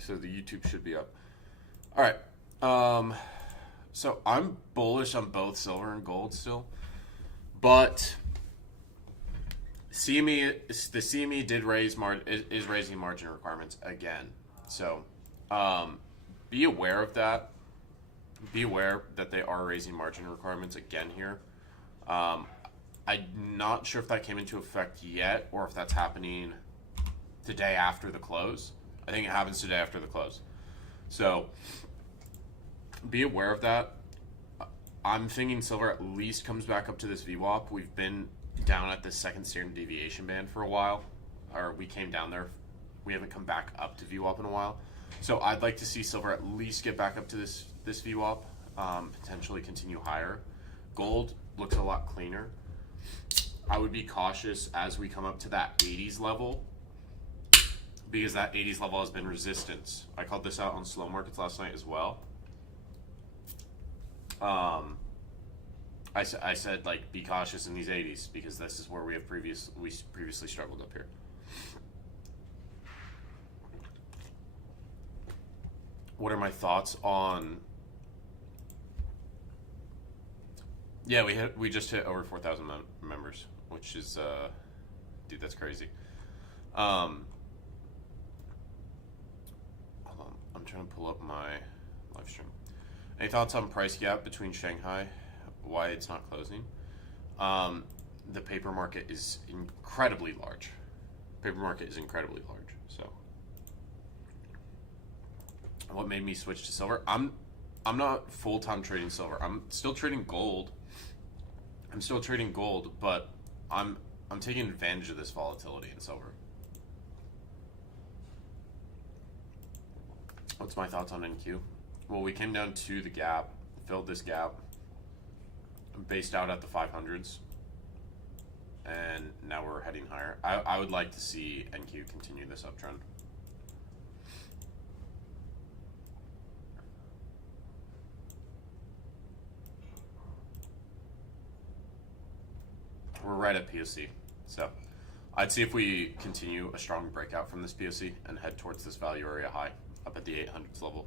so the YouTube should be up. All right. So I'm bullish on both silver and gold still, but the CME did is raising margin requirements again. So, be aware of that. Be aware that they are raising margin requirements again here. I'm not sure if that came into effect yet or if that's happening today after the close. I think it happens today after the close. So be aware of that. I'm thinking silver at least comes back up to this VWAP. We've been down at the second standard deviation band for a while, or we came down there. We haven't come back up to VWAP in a while. So I'd like to see silver at least get back up to this VWAP, potentially continue higher. Gold looks a lot cleaner. I would be cautious as we come up to that 80s level, because that 80s level has been resistance. I called this out on slow markets last night as well. I said, like, be cautious in these 80s because this is where we previously struggled up here. What are my thoughts on? Yeah, we just hit over 4,000 members, which is dude, that's crazy. Hold on, I'm trying to pull up my live stream. Any thoughts on price gap between Shanghai? Why it's not closing? The paper market is incredibly large. So, what made me switch to silver? I'm not full-time trading silver. I'm still trading gold. But I'm taking advantage of this volatility in silver. What's my thoughts on NQ? Well, we came down to the gap, filled this gap, based out at the 500s, and now we're heading higher. I would like to see NQ continue this uptrend. We're right at POC, so I'd see if we continue a strong breakout from this POC and head towards this value area high up at the 800s level.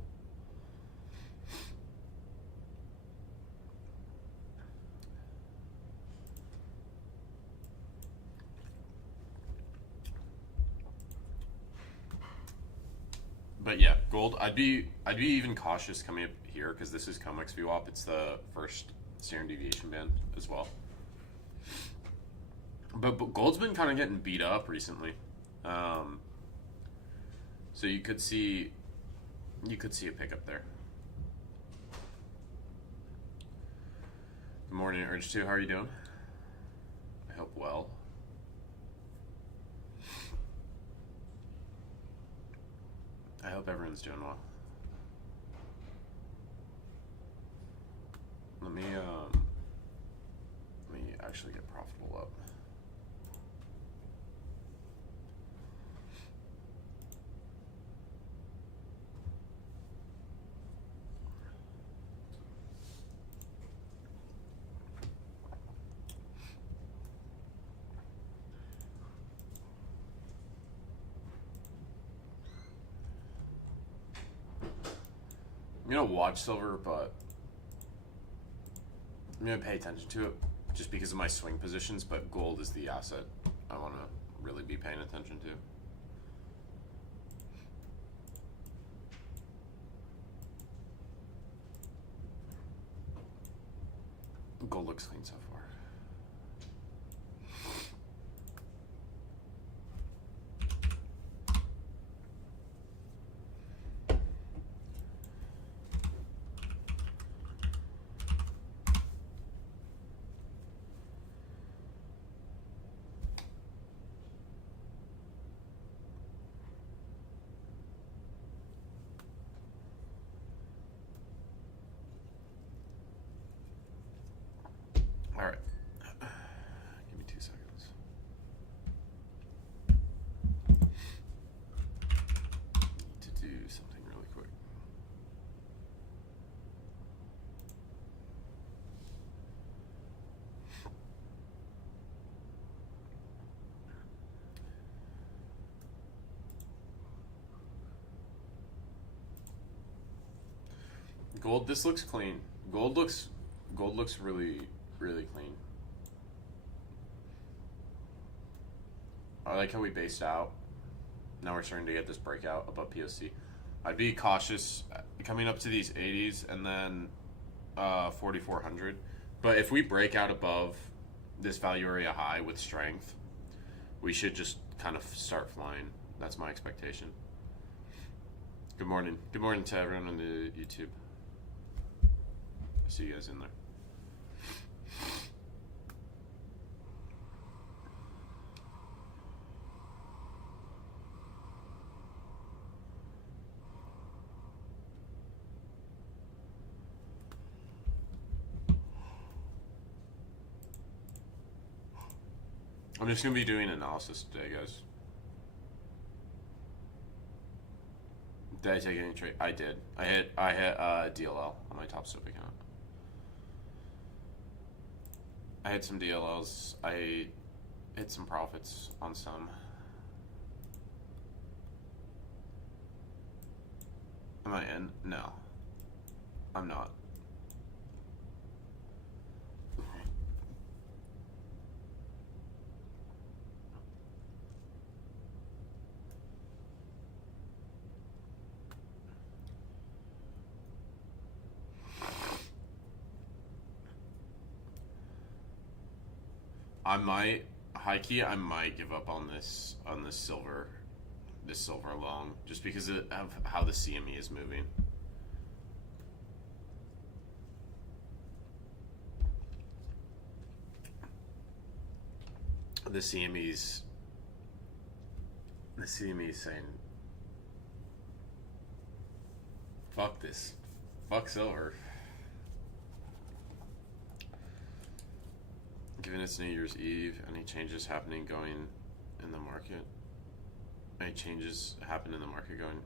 But yeah, gold. I'd be even cautious coming up here because this is COMEX VWAP. It's the first standard deviation band as well. But gold's been kind of getting beat up recently, so you could see a pickup there. Good morning, Urge 2. How are you doing? I hope well. I hope everyone's doing well. Let me actually get profitable up. I'm gonna watch silver, but I'm gonna pay attention to it just because of my swing positions. But gold is the asset I want to really be paying attention to. Gold looks clean so far. All right. Give me 2 seconds. Need to do something really quick. Gold. This looks clean. Gold looks really really clean. I like how we based out. Now we're starting to get this breakout above POC. I'd be cautious coming up to these 80s and then 4,400. But if we break out above this value area high with strength, we should just kind of start flying. That's my expectation. Good morning. Good morning to everyone on the YouTube. I see you guys in there. I'm just going to be doing analysis today, guys. Did I take any trade? I did. I hit DLL on my top step account. I hit some DLLs. I hit some profits on some. Am I in? No. I'm not. I might, high key, I might give up on this silver long, just because of how the CME is moving. The CME's saying, fuck this, fuck silver. Given it's New Year's Eve, any changes happening going in the market? Any changes happen in the market going?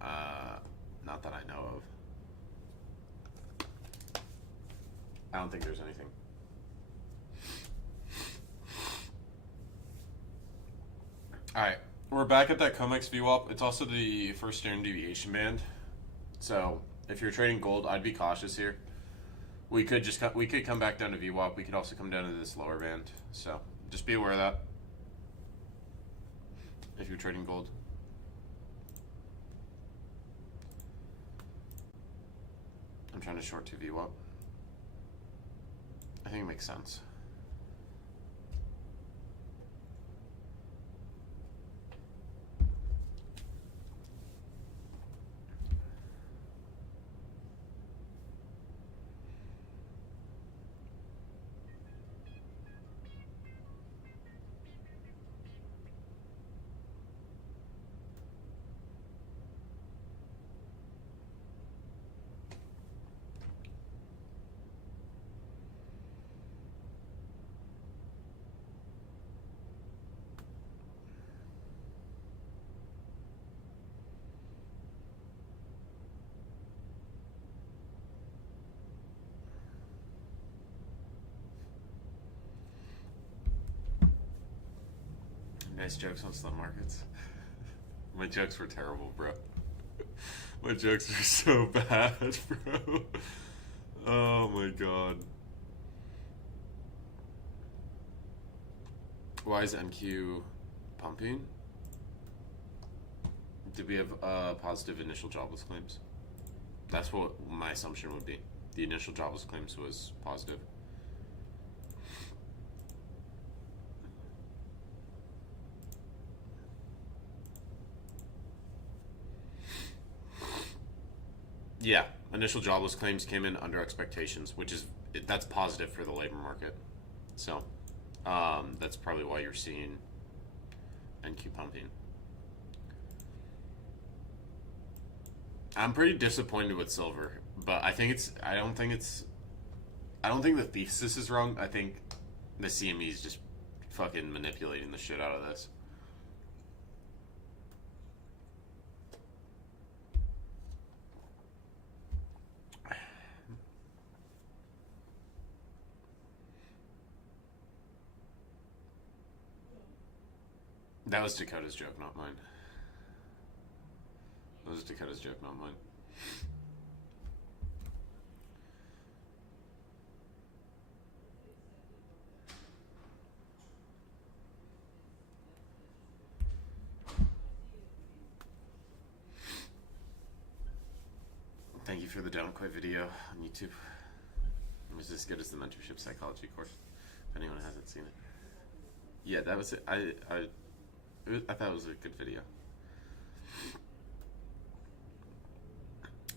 Not that I know of. I don't think there's anything. Alright, we're back at that COMEX VWAP. It's also the first standard deviation band. So, if you're trading gold, I'd be cautious here. We could come back down to VWAP. We could also come down to this lower band. So just be aware of that if you're trading gold. I'm trying to short to VWAP. I think it makes sense. Nice jokes on slum markets. My jokes were terrible, bro. My jokes are so bad, bro. Oh my god. Why is MQ pumping? Did we have positive initial jobless claims? That's what my assumption would be. The initial jobless claims was positive. Yeah, initial jobless claims came in under expectations, that's positive for the labor market. So that's probably why you're seeing NQ pumping. I'm pretty disappointed with silver, but I don't think the thesis is wrong. I think the CME is just fucking manipulating the shit out of this. That was Dakota's joke, not mine. That was Dakota's joke, not mine. Thank you for the don't quit video on YouTube. It was as good as the mentorship psychology course. If anyone hasn't seen it, yeah, that was it. I thought it was a good video.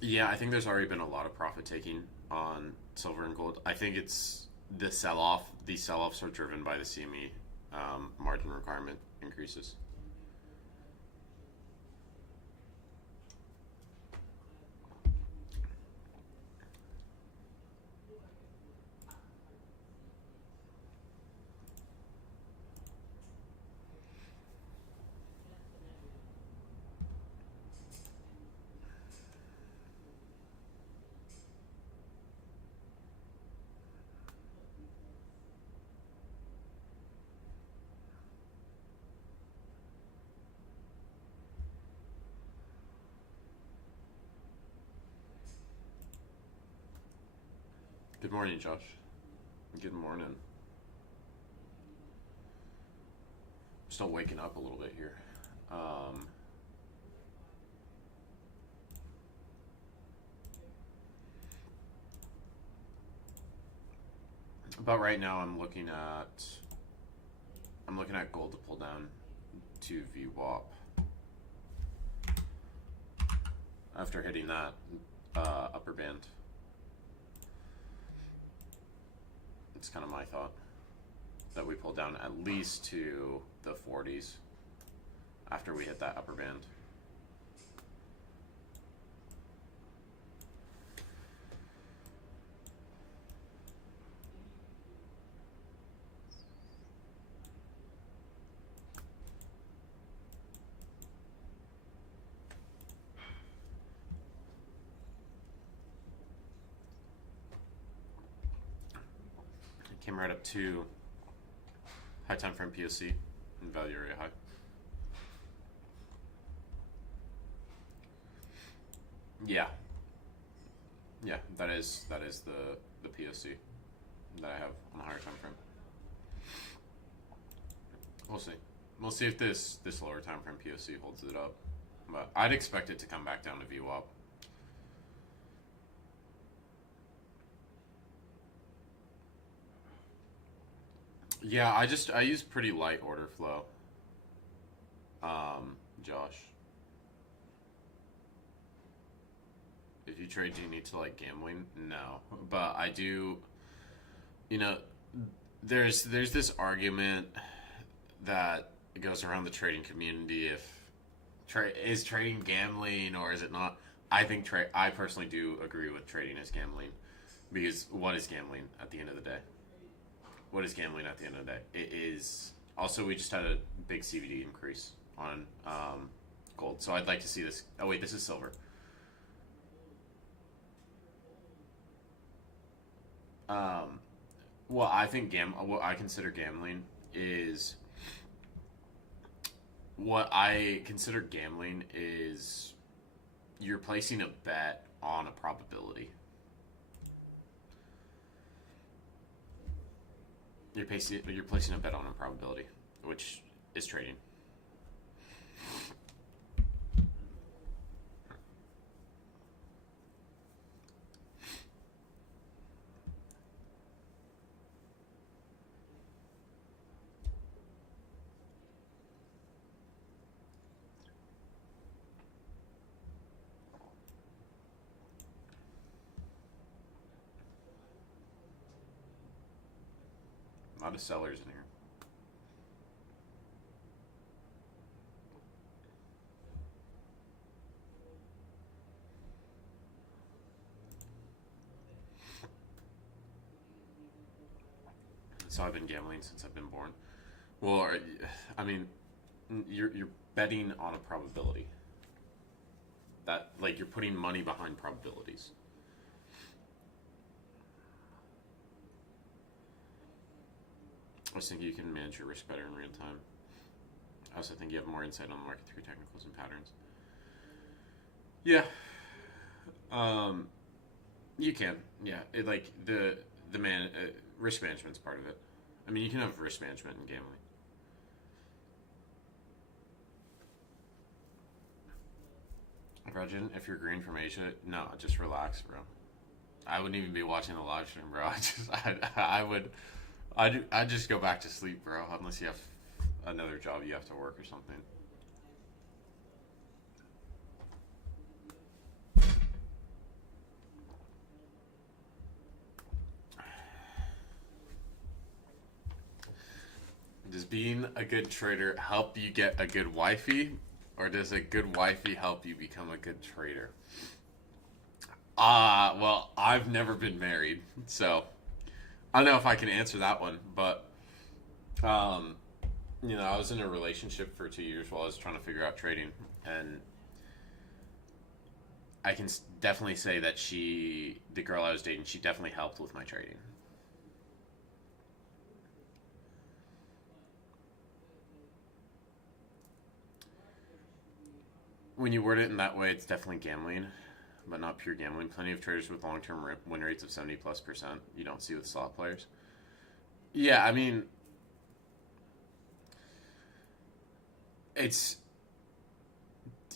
Yeah, I think there's already been a lot of profit taking on silver and gold. I think it's the sell off. These sell offs are driven by the CME margin requirement increases. Good morning, Josh. Good morning. Still waking up a little bit here. But right now I'm looking at gold to pull down to VWAP after hitting that upper band. It's kind of my thought that we pull down at least to the 40s after we hit that upper band. Came right up to high time frame POC and value area high. Yeah, that is the POC that I have on a higher time frame. We'll see. We'll see if this lower time frame POC holds it up, but I'd expect it to come back down to VWAP. Yeah, I use pretty light order flow. Josh. If you trade, do you need to like gambling? No. But I do, you know, there's this argument that goes around the trading community if is trading gambling or is it not? I think I personally do agree with trading as gambling because what is gambling at the end of the day? What is gambling at the end of the day? It is also we just had a big CVD increase on gold, so I'd like to see this. Oh wait, this is silver. What I think what I consider gambling is you're placing a bet on a probability. You're placing a bet on a probability, which is trading. A lot of sellers in here. So I've been gambling since I've been born. Well, I mean, you're betting on a probability. That like you're putting money behind probabilities. I also think you can manage your risk better in real time. I also think you have more insight on the market through technicals and patterns. Yeah, you can. Yeah, like the risk management's part of it. I mean, you can have risk management in gambling. Regin, if you're green from Asia, no, just relax, bro. I wouldn't even be watching the live stream, bro. I'd just go back to sleep, bro, unless you have another job you have to work or something. Does being a good trader help you get a good wifey, or does a good wifey help you become a good trader? Well, I've never been married, so I don't know if I can answer that one, but um, I was in a relationship for 2 years while I was trying to figure out trading, and I can definitely say that the girl I was dating, she definitely helped with my trading. When you word it in that way, it's definitely gambling, but not pure gambling. Plenty of traders with long-term win rates of 70+%. You don't see with slot players. Yeah, I mean, it's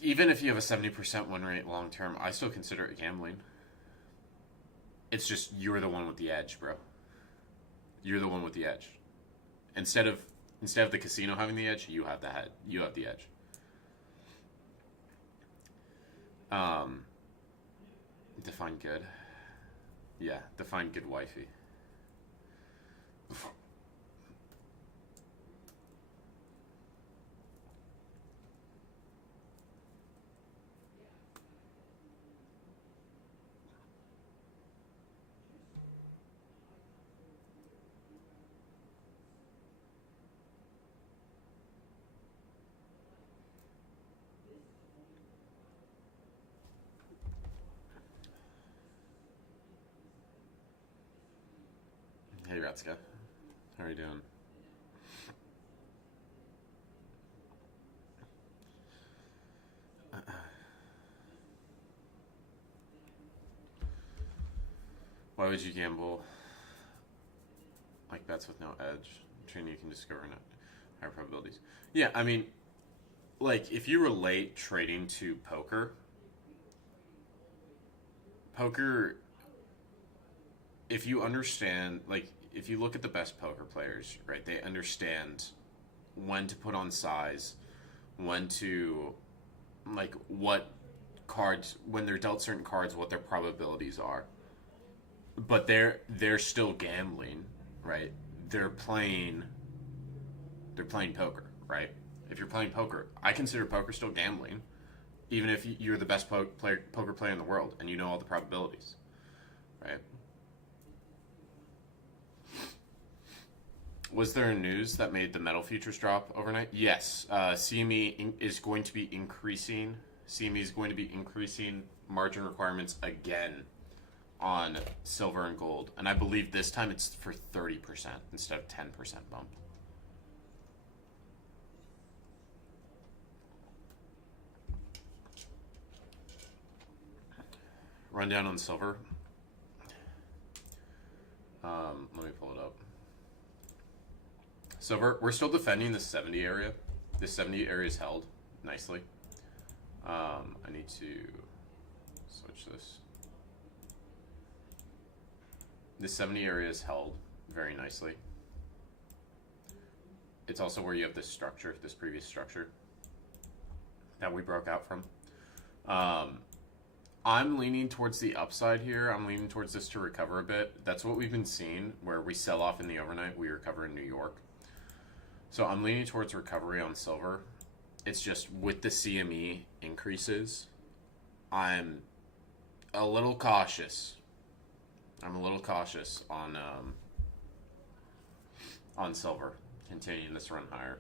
even if you have a 70% win rate long term, I still consider it gambling. It's just you're the one with the edge, bro. You're the one with the edge. Instead of the casino having the edge, you have the head. You have the edge. Define good. Yeah, define good wifey. Hey, Ratska. How are you doing? Why would you gamble like bets with no edge? Trading you can discover higher probabilities. Yeah, I mean, like if you relate trading to poker, if you understand, like if you look at the best poker players, right, they understand when to put on size, when to, like, what cards, when they're dealt certain cards, what their probabilities are. But they're still gambling, right? They're playing poker, right? If you're playing poker, I consider poker still gambling, even if you're the best poker player in the world and you know all the probabilities, right? Was there news that made the metal futures drop overnight? Yes. CME is going to be increasing. CME is going to be increasing margin requirements again on silver and gold, and I believe this time it's for 30% instead of 10% bump. Rundown on silver. Let me pull it up. Silver, we're still defending the 70 area. The 70 area is held nicely. I need to switch this. The 70 area is held very nicely. It's also where you have this structure, this previous structure that we broke out from. I'm leaning towards the upside here. I'm leaning towards this to recover a bit. That's what we've been seeing, where we sell off in the overnight, we recover in New York. So I'm leaning towards recovery on silver. It's just with the CME increases, I'm a little cautious. I'm a little cautious on silver continuing this run higher.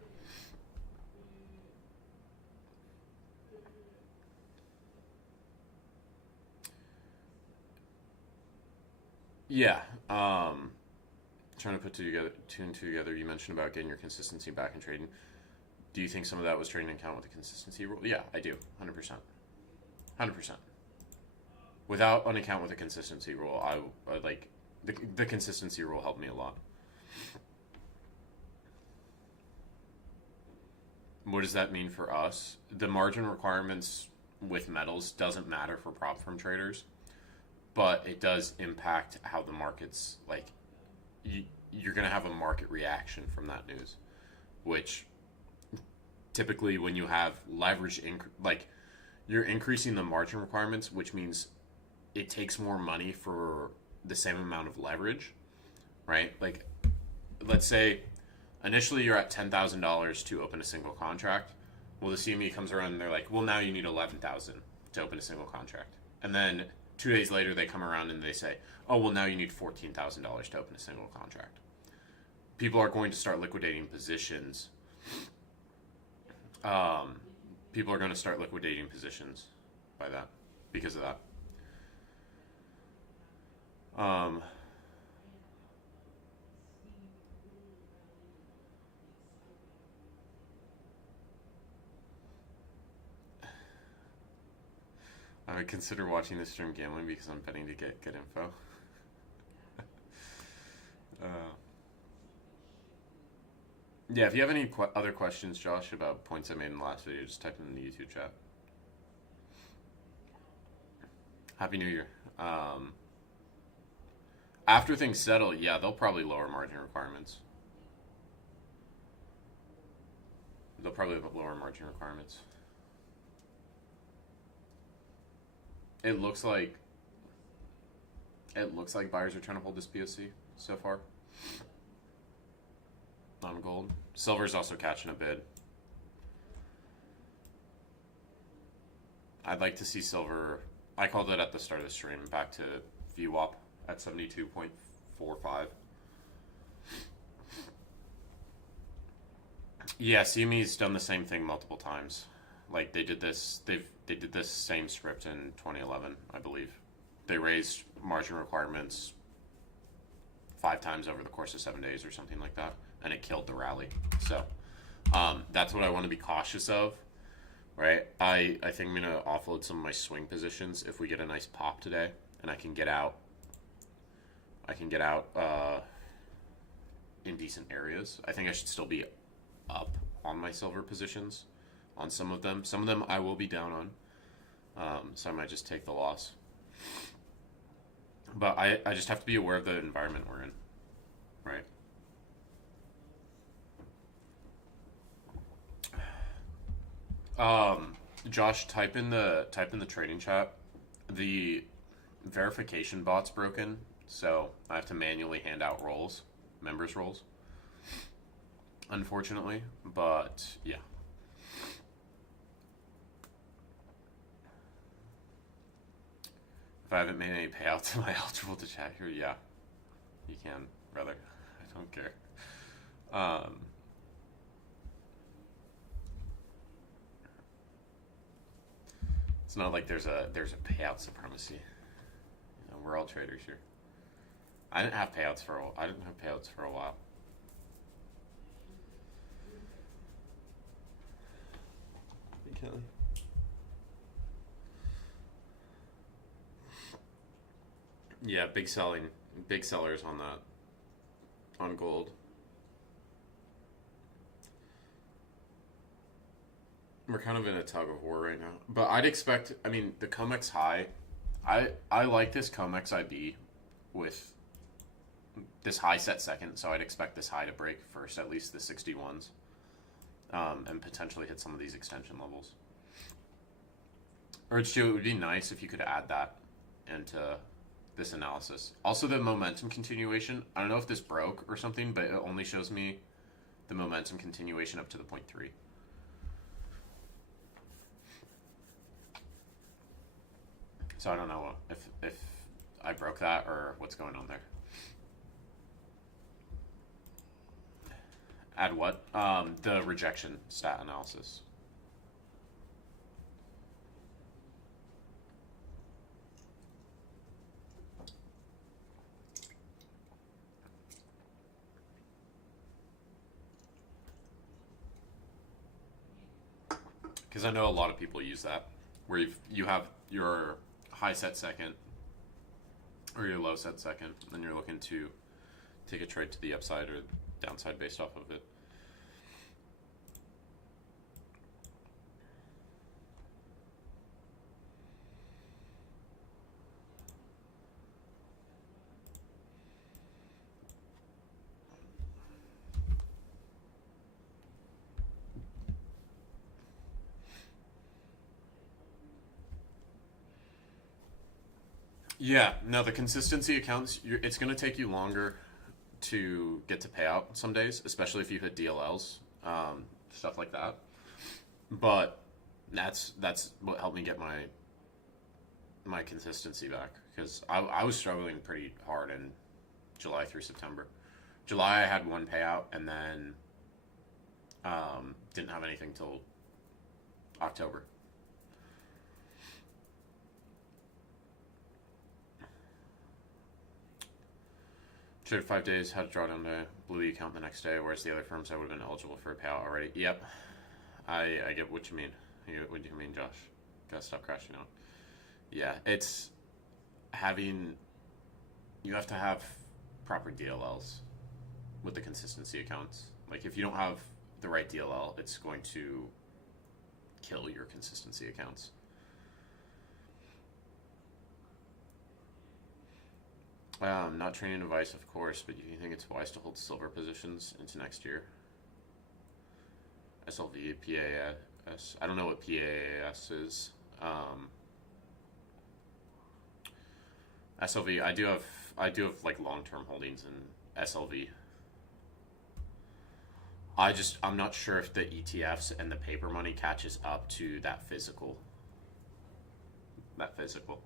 Yeah. Trying to put two and two together. You mentioned about getting your consistency back in trading. Do you think some of that was trading account with the consistency rule? Yeah, I do. 100%. 100%. Without an account with a consistency rule, I like the consistency rule helped me a lot. What does that mean for us? The margin requirements with metals doesn't matter for prop firm traders, but it does impact how the markets, like, you're going to have a market reaction from that news, which typically when you have leverage, like, you're increasing the margin requirements, which means it takes more money for the same amount of leverage, right? Like, let's say initially you're at $10,000 to open a single contract. Well, the CME comes around and they're like, well, now you need 11,000 to open a single contract. And then 2 days later, they come around and they say, oh, well, now you need $14,000 to open a single contract. People are going to start liquidating positions. People are going to start liquidating positions by that, because of that. I would consider watching the stream gambling because I'm betting to get good info. Yeah, if you have any other questions, Josh, about points I made in the last video, just type them in the YouTube chat. Happy New Year. After things settle, yeah, they'll probably lower margin requirements. They'll probably lower margin requirements. It looks like buyers are trying to hold this POC so far on gold. Silver's also catching a bid. I'd like to see silver. I called it at the start of the stream, back to VWAP at 72.45. Yeah, CME's done the same thing multiple times. Like, they did this. They did this same script in 2011, I believe. They raised margin requirements 5 times over the course of 7 days or something like that, and it killed the rally. So that's what I want to be cautious of, right? I think I'm going to offload some of my swing positions if we get a nice pop today, and I can get out. In decent areas. I think I should still be up on my silver positions on some of them. Some of them I will be down on, so I might just take the loss. But I just have to be aware of the environment we're in, right? Josh, type in the trading chat. The verification bot's broken, so I have to manually hand out roles, members roles. Unfortunately, but yeah. If I haven't made any payouts, am I eligible to chat here? Yeah, you can, brother. I don't care. It's not like there's a payout supremacy. You know, we're all traders here. I didn't have payouts for a while. Hey, Kelly. Yeah, big sellers on that, on gold. We're kind of in a tug of war right now. But I'd expect, I mean, the COMEX high, I like this COMEX IB with this high set second, so I'd expect this high to break first, at least the 61s, and potentially hit some of these extension levels. Urge to, it would be nice if you could add that into this analysis. Also, the momentum continuation, I don't know if this broke or something, but it only shows me the momentum continuation up to the 0.3. So I don't know if I broke that or what's going on there. Add what? The rejection stat analysis. Because I know a lot of people use that, where you have your high set second or your low set second, and you're looking to take a trade to the upside or downside based off of it. Yeah, no, the consistency accounts, it's going to take you longer to get to payout some days, especially if you hit DLLs, stuff like that. But that's what helped me get my consistency back because I was struggling pretty hard in July through September. July I had one payout and then didn't have anything till October. Traded 5 days, had to draw down the Blue account the next day, whereas the other firms I would have been eligible for a payout already. Yep, I get what you mean. What do you mean, Josh? Gotta stop crashing out. Yeah, it's having. You have to have proper DLLs with the consistency accounts. Like if you don't have the right DLL, it's going to kill your consistency accounts. Not training advice, of course, but do you think it's wise to hold silver positions into next year? SLV, PAS. I don't know what PAS is. SLV. I do have like long term holdings in SLV. I'm not sure if the ETFs and the paper money catches up to that physical. That physical.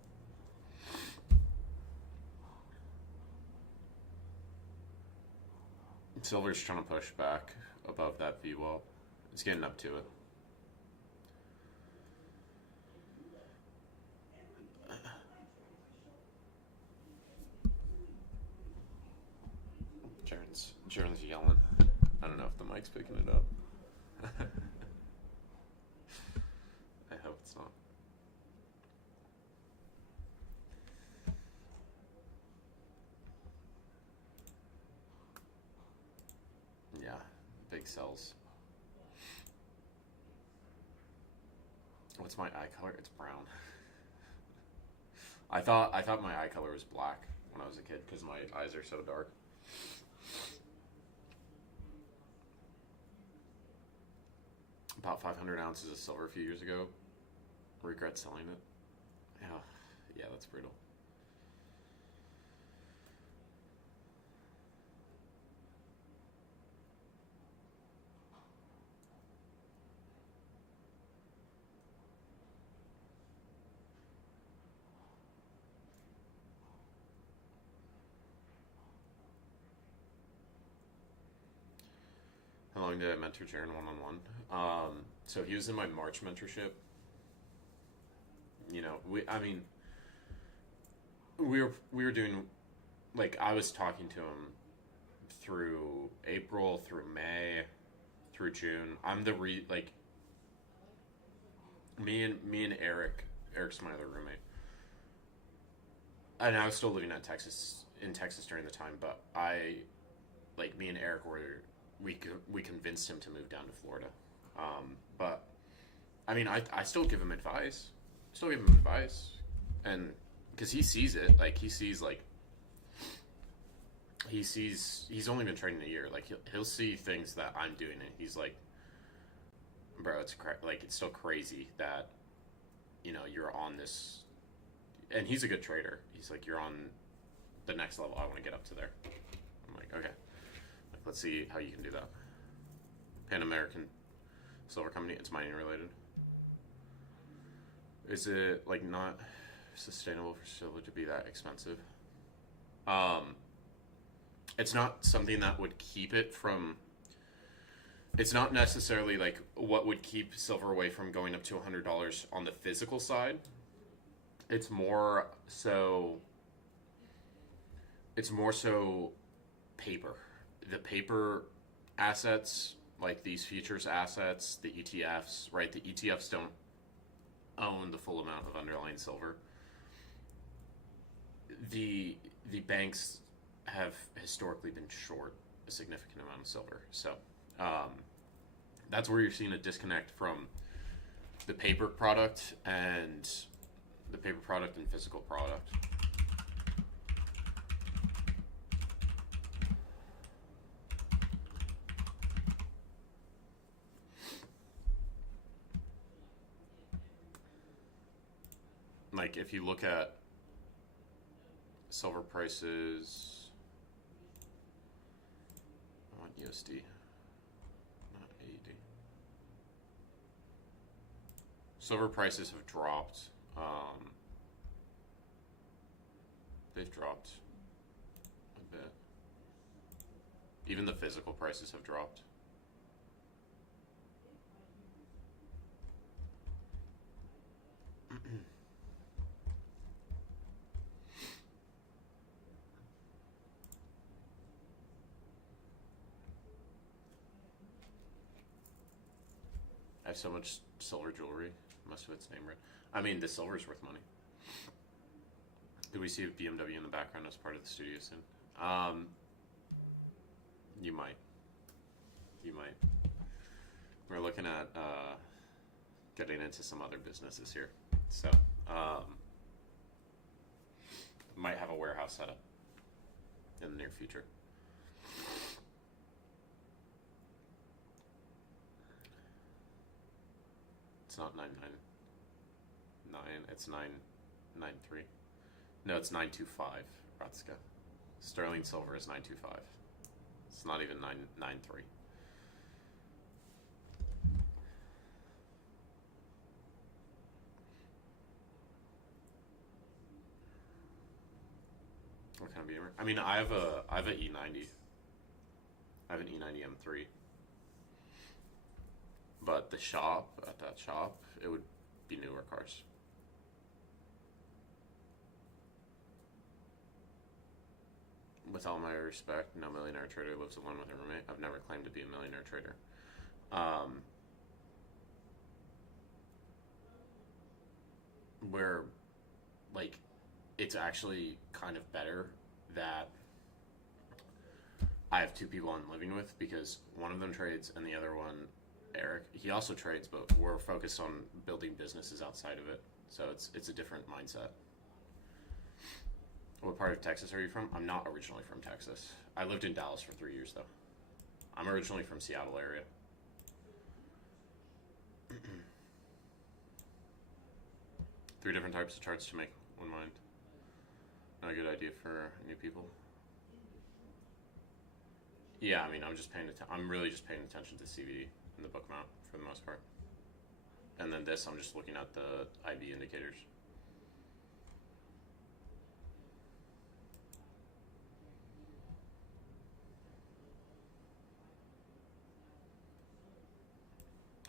Silver's trying to push back above that VWAP. It's getting up to it. Jaren's yelling. I don't know if the mic's picking it up. I hope it's not. Yeah, big cells. What's my eye color? It's brown. I thought my eye color was black when I was a kid because my eyes are so dark. About 500 ounces of silver a few years ago. Regret selling it. Yeah, that's brutal. How long did I mentor Jaren one-on-one? So he was in my March mentorship. You know, we were doing, like, I was talking to him through April, through May, through June. I'm the like me and Eric's my other roommate, and I was still living in Texas during the time. But me and Eric we convinced him to move down to Florida. But I mean, I still give him advice. And because he sees it, like he's only been trading a year. Like he'll see things that I'm doing, and he's like, bro, it's still crazy that you're on this, and he's a good trader. He's like, you're on the next level. I want to get up to there. I'm like, okay, let's see how you can do that. Pan American Silver Company. It's mining related. Is it like not sustainable for silver to be that expensive? It's not something that would keep it from. It's not necessarily like what would keep silver away from going up to $100 on the physical side. It's more so. It's more so paper. The paper assets, like these futures assets, the ETFs, right? The ETFs don't own the full amount of underlying silver. The banks have historically been short a significant amount of silver, so that's where you're seeing a disconnect from the paper product and physical product. Like if you look at Silver prices. I want USD, not AUD. Silver prices have dropped. They've dropped a bit. Even the physical prices have dropped. I have so much silver jewelry. Most of it's name brand. I mean, the silver's worth money. Do we see a BMW in the background as part of the studio soon? You might. You might. We're looking at getting into some other businesses here. So, might have a warehouse set up in the near future. It's not 999. It's 993. No, it's 925. Ratska. Sterling silver is 925. It's not even 993. What kind of beamer? I mean, I have a E90. I have an E90 M3. But the shop, at that shop, it would be newer cars. With all my respect, no millionaire trader lives alone with a roommate. I've never claimed to be a millionaire trader. Where, like, it's actually kind of better that I have two people I'm living with, because one of them trades and the other one, Eric, he also trades, but we're focused on building businesses outside of it. So it's a different mindset. What part of Texas are you from? I'm not originally from Texas. I lived in Dallas for 3 years, though. I'm originally from Seattle area. Three different types of charts to make one mind. Not a good idea for new people. Yeah, I mean, I'm really just paying attention to CVD and the book mount for the most part. And then this, I'm just looking at the IB indicators.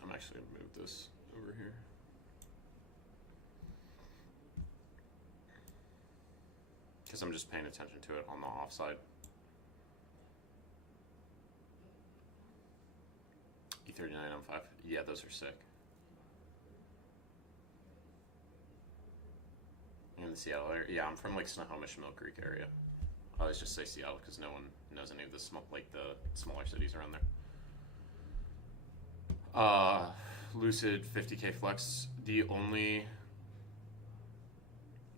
I'm actually going to move this over here. Because I'm just paying attention to it on the offside. E39 M5. Yeah, those are sick. In the Seattle area. Yeah, I'm from like Snohomish, Mill Creek area. I always just say Seattle because no one knows any of the smaller cities around there. Lucid 50K Flex. The only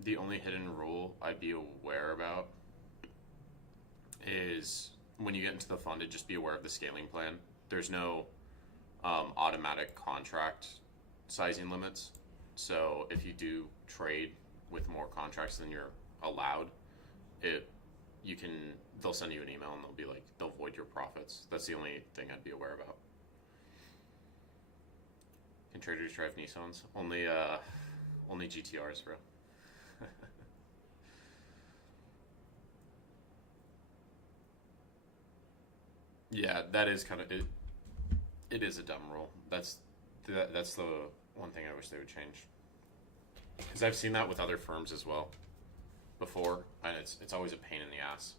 hidden rule I'd be aware about is when you get into the fund, just be aware of the scaling plan. There's no automatic contract sizing limits. So if you do trade with more contracts than you're allowed, they'll send you an email and they'll be like, they'll void your profits. That's the only thing I'd be aware about. Can traders drive Nissans? Only GTRs, bro. Yeah, that is kind of it. It is a dumb rule. That's the one thing I wish they would change. Because I've seen that with other firms as well before, and it's always a pain in the ass.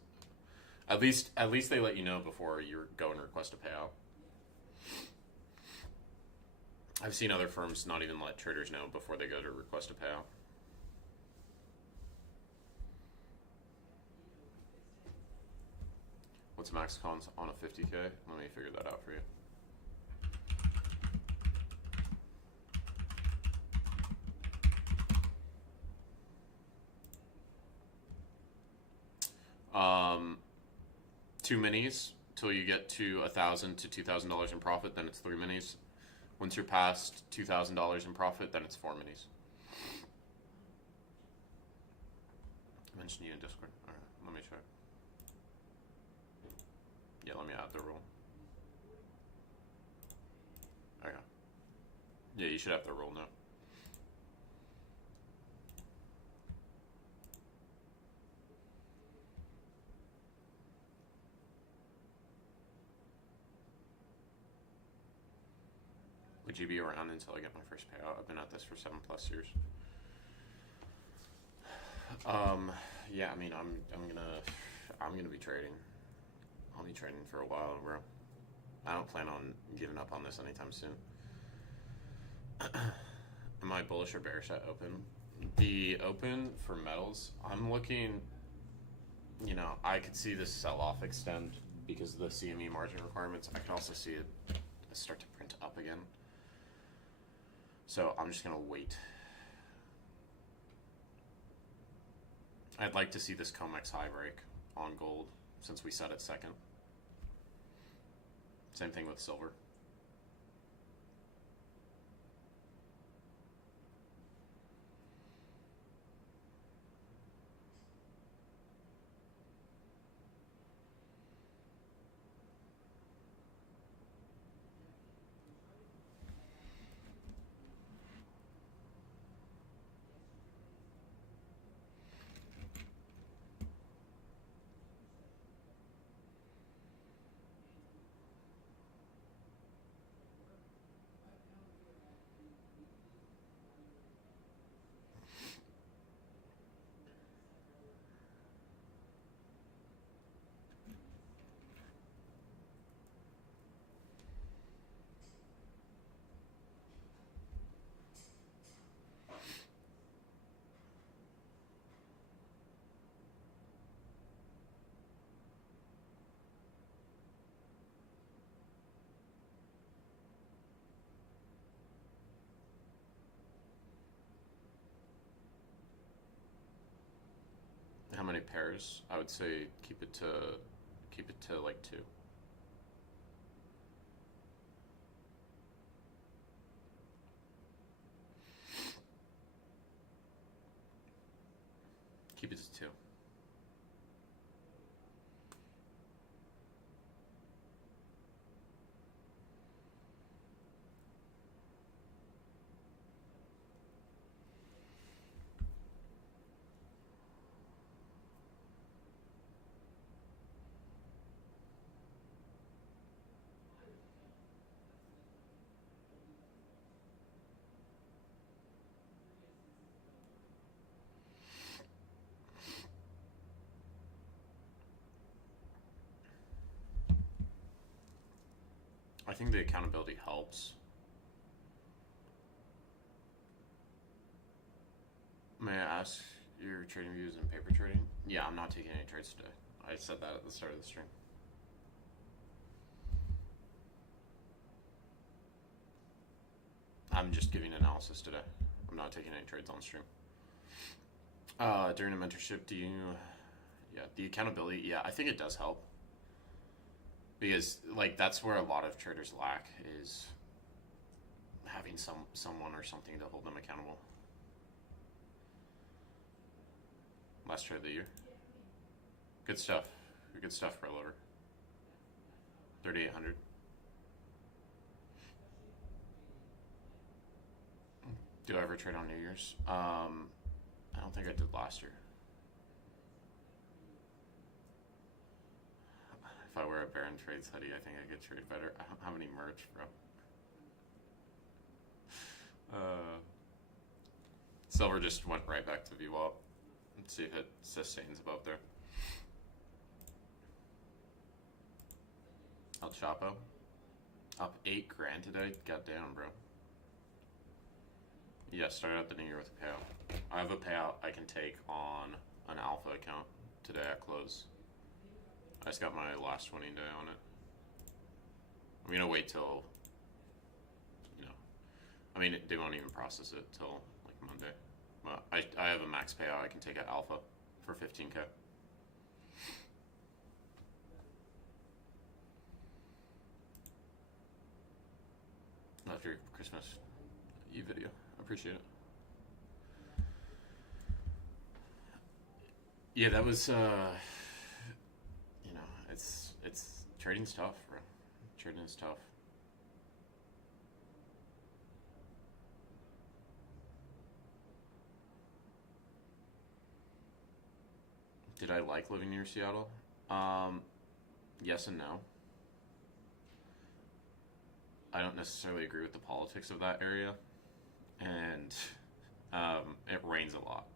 At least they let you know before you go and request a payout. I've seen other firms not even let traders know before they go to request a payout. What's max cons on a 50K? Let me figure that out for you. Two minis till you get to $1,000 to $2,000 in profit. Then it's 3 minis. Once you're past $2,000 in profit, then it's 4 minis. mention you in Discord. Alright, let me check. Yeah, let me add the rule. Okay. Yeah, you should have the rule now. Would you be around until I get my first payout? I've been at this for 7+ years. Yeah, I mean, I'm gonna be trading. I'll be trading for a while, bro. I don't plan on giving up on this anytime soon. Am I bullish or bearish at open? The open for metals, I'm looking, you know, I could see this sell-off extend because of the CME margin requirements. I can also see it start to print up again. So I'm just gonna wait. I'd like to see this COMEX high break on gold since we set it second. Same thing with silver. How many pairs? I would say keep it to like 2. Keep it to 2. I think the accountability helps. May I ask your trading views in paper trading? Yeah, I'm not taking any trades today. I said that at the start of the stream. I'm just giving analysis today. I'm not taking any trades on stream. During a mentorship, do you... Yeah, the accountability, yeah, I think it does help. Because, like, that's where a lot of traders lack, is having someone or something to hold them accountable. Last trade of the year. Good stuff. Good stuff for a lover. 3,800. Do I ever trade on New Year's? I don't think I did last year. If I wear a Baron Trades hoodie, I think I could trade better. I don't have any merch, bro. Silver just went right back to VWAP. Let's see if it sustains above there. El Chapo. Up 8 grand today? Goddamn, bro. Yeah, start out the new year with a payout. I have a payout I can take on an alpha account today at close. I just got my last winning day on it. I'm gonna wait till, you know, I mean, they won't even process it till like Monday. But I have a max payout I can take at alpha for 15K. Love your Christmas Eve video. I appreciate it. Yeah, that was you know, it's trading's tough, bro. Trading is tough. Did I like living near Seattle? Um, yes and no. I don't necessarily agree with the politics of that area, and it rains a lot.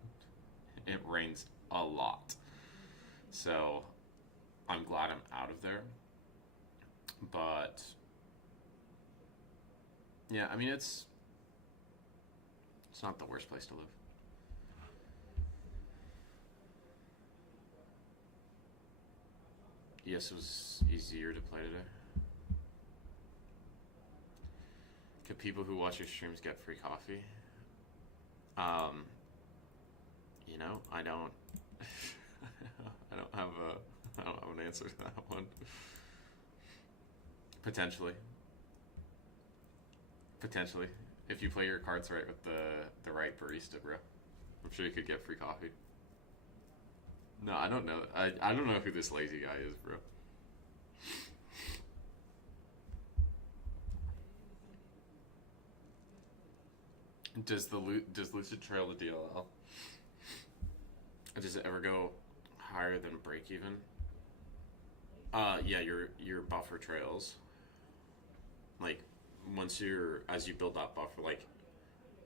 It rains a lot. So I'm glad I'm out of there. But yeah, I mean it's not the worst place to live. Yes, it was easier to play today. Could people who watch your streams get free coffee? Um, I don't. I don't have an answer to that one. Potentially, potentially, if you play your cards right with the right barista, bro, I'm sure you could get free coffee. No, I don't know. I don't know who this lazy guy is, bro. Does Lucid trail the DLL? Does it ever go higher than break even? Yeah, your buffer trails. Like once you're as you build that buffer, like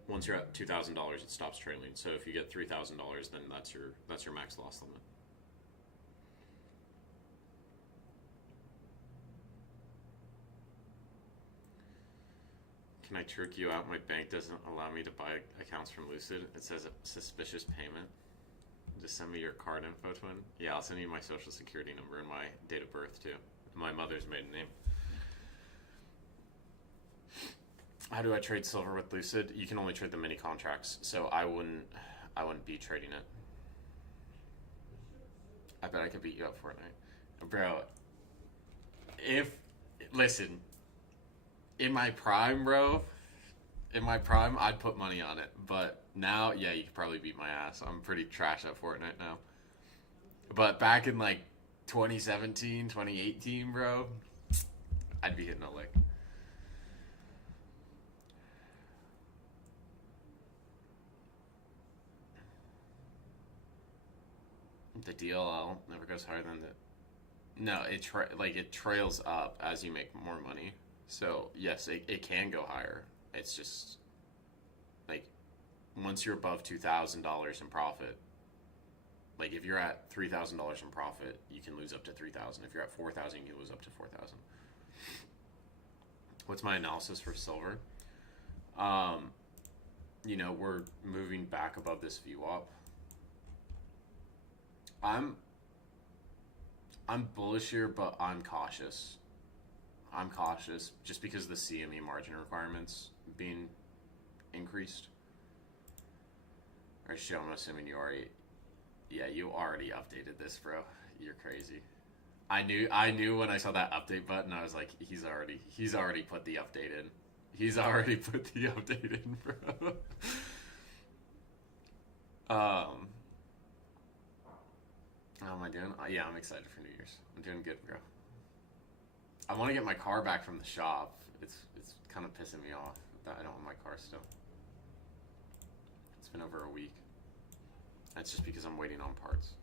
once you're at $2,000, it stops trailing. So if you get $3,000, then that's your max loss limit. Can I trick you out? My bank doesn't allow me to buy accounts from Lucid. It says suspicious payment. Just send me your card info, twin. Yeah, I'll send you my social security number and my date of birth too. My mother's maiden name. How do I trade silver with Lucid? You can only trade the mini contracts, so I wouldn't be trading it. I bet I could beat you up Fortnite, bro. If listen, in my prime, bro, in my prime, I'd put money on it. But now, yeah, you could probably beat my ass. I'm pretty trash at Fortnite now. But back in like 2017, 2018, bro, I'd be hitting a lick. The DLL never goes higher than the. No, it trails up as you make more money. So yes, it can go higher. It's just like once you're above $2,000 in profit, like if you're at $3,000 in profit, you can lose up to 3,000. If you're at 4,000, you can lose up to 4,000. What's my analysis for silver? Um, we're moving back above this VWAP. I'm I'm bullish here, but I'm cautious. I'm cautious just because of the CME margin requirements being increased. Or show, I'm assuming you already, yeah, you already updated this, bro. You're crazy. I knew when I saw that update button, I was like, he's already put the update in. He's already put the update in, bro. um, how am I doing? Yeah, I'm excited for New Year's. I'm doing good, bro. I want to get my car back from the shop. It's kind of pissing me off that I don't have my car still. It's been over a week. That's just because I'm waiting on parts.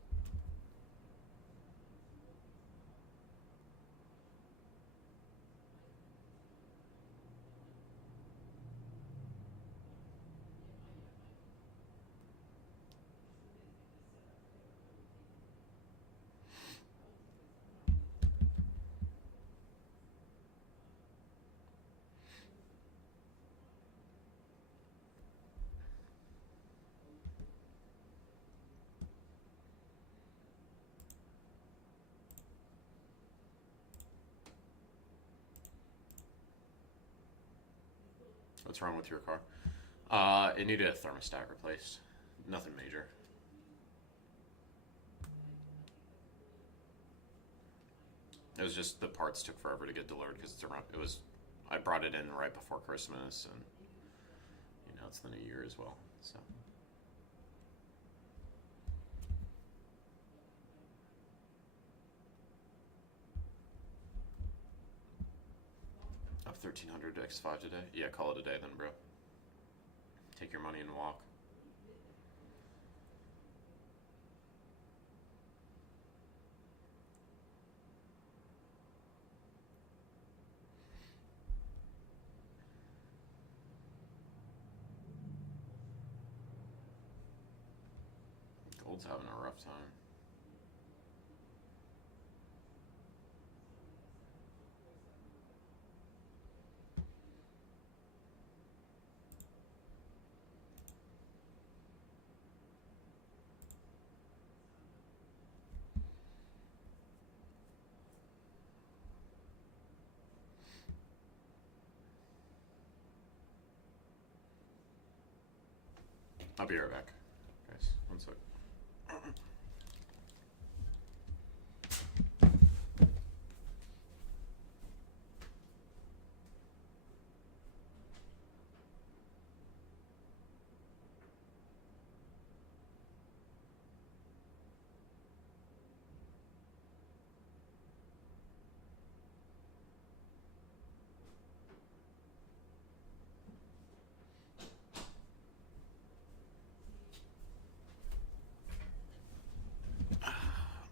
What's wrong with your car? It needed a thermostat replaced. Nothing major. It was just the parts took forever to get delivered because it's around. It was, I brought it in right before Christmas, and it's the new year as well. So 1300 X5 today. Yeah, call it a day then, bro. Take your money and walk. Gold's having a rough time. I'll be right back, guys. One sec.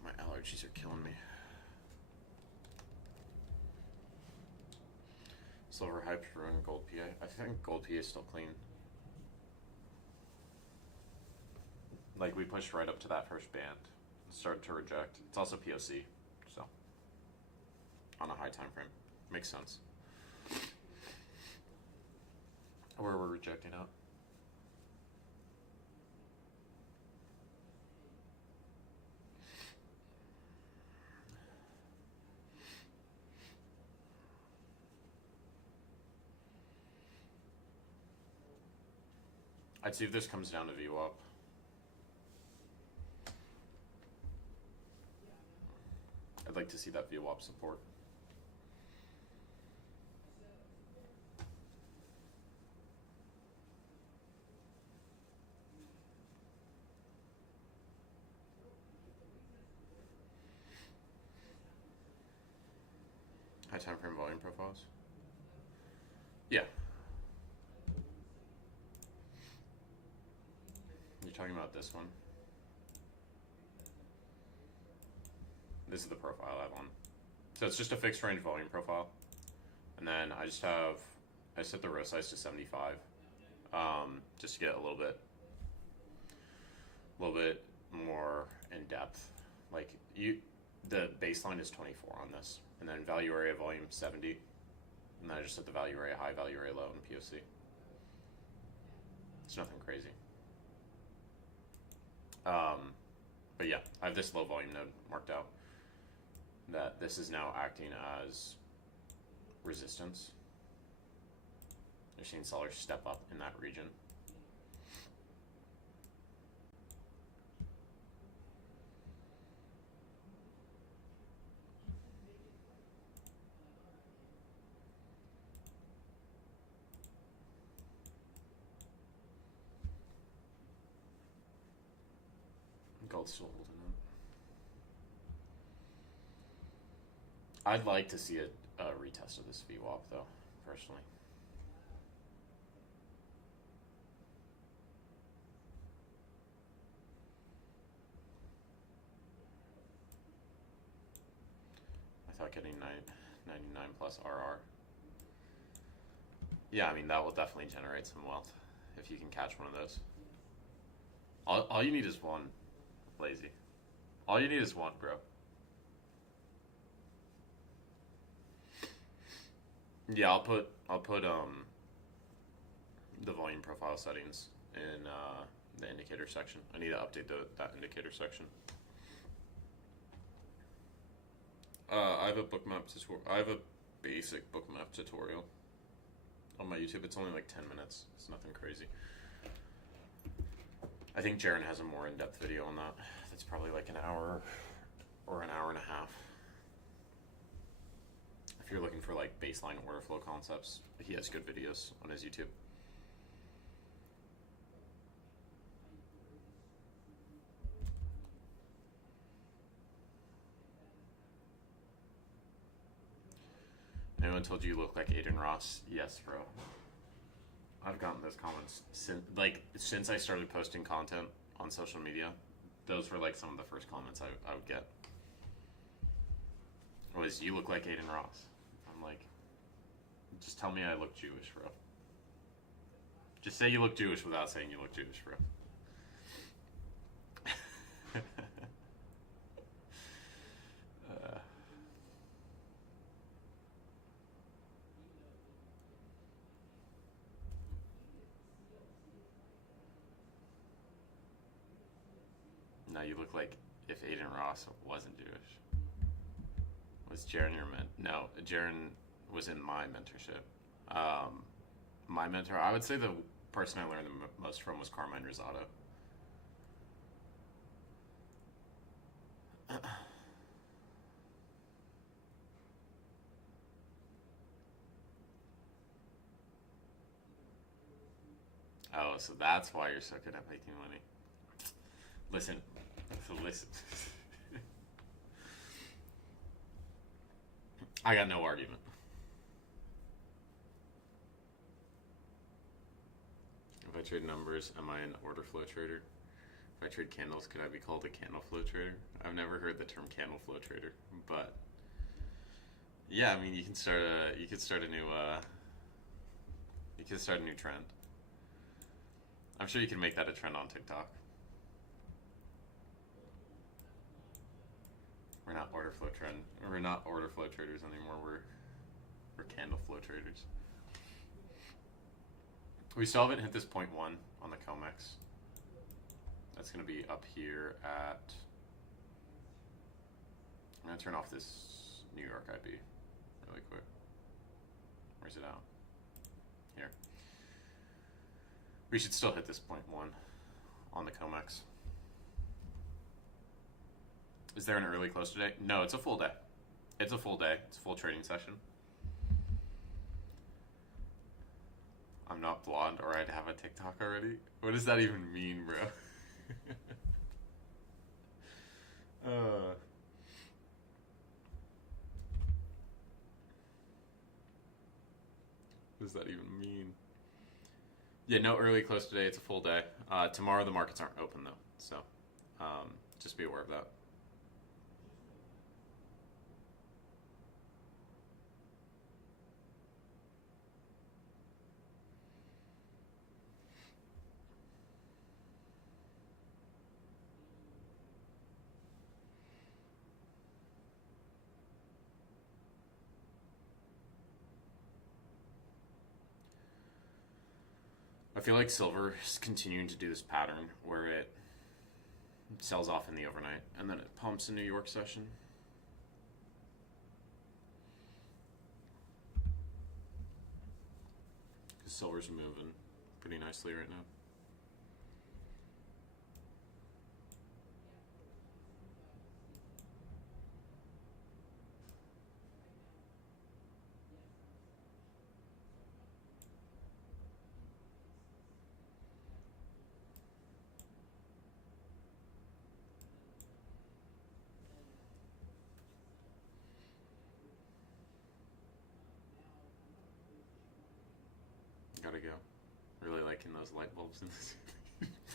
My allergies are killing me. Silver hype ruin gold PA. I think gold PA is still clean. Like, we pushed right up to that first band and started to reject. It's also POC, so on a high time frame. Makes sense. Where we're rejecting out. I'd see if this comes down to VWAP. I'd like to see that VWAP support. High time frame volume profiles. Yeah. You're talking about this one. This is the profile I have on. So it's just a fixed range volume profile. And then I set the row size to 75. Just to get a little bit more in depth. Like, the baseline is 24 on this. And then value area volume 70. And then I just set the value area high, value area low in POC. It's nothing crazy. But yeah, I have this low volume node marked out. That this is now acting as resistance. You're seeing sellers step up in that region. Gold's still holding up. I'd like to see a retest of this VWAP though, personally. I thought getting 99 plus RR. Yeah, I mean, that will definitely generate some wealth if you can catch one of those. All you need is one, Lazy. All you need is one, bro. Yeah, I'll put the volume profile settings in the indicator section. I need to update that indicator section. I have a bookmap tutorial. I have a basic bookmap tutorial on my YouTube. It's only like 10 minutes. It's nothing crazy. I think Jaren has a more in-depth video on that. That's probably like an hour or an hour and a half. If you're looking for like baseline order flow concepts, he has good videos on his YouTube. anyone told you you look like Aiden Ross? Yes, bro. I've gotten those comments since I started posting content on social media. Those were like some of the first comments I would get. Was, you look like Aiden Ross. I'm like, just tell me I look Jewish, bro. Just say you look Jewish without saying you look Jewish, bro. No, you look like if Aiden Ross wasn't Jewish. Was Jaren your No, Jaren was in my mentorship. My mentor, I would say the person I learned the most from was Carmine Rosado. Oh, so that's why you're so good at making money. Listen. I got no argument. If I trade numbers, am I an order flow trader? If I trade candles, could I be called a candle flow trader? I've never heard the term candle flow trader, but yeah, I mean, you could start a new trend. I'm sure you can make that a trend on TikTok. We're not order flow traders anymore. We're candle flow traders. We still haven't hit this 0.1 on the COMEX. That's going to be up here at. I'm going to turn off this New York IB really quick. Where's it out? Here. We should still hit this 0.1 on the COMEX. Is there an early close today? No, it's a full day. It's a full day. It's a full trading session. I'm not blonde or I'd have a TikTok already. What does that even mean, bro? What does that even mean? Yeah, no early close today. It's a full day. Tomorrow the markets aren't open though, so just be aware of that. I feel like silver is continuing to do this pattern where it sells off in the overnight and then it pumps in New York session. Because silver's moving pretty nicely right now. Gotta go. Really liking those light bulbs in this,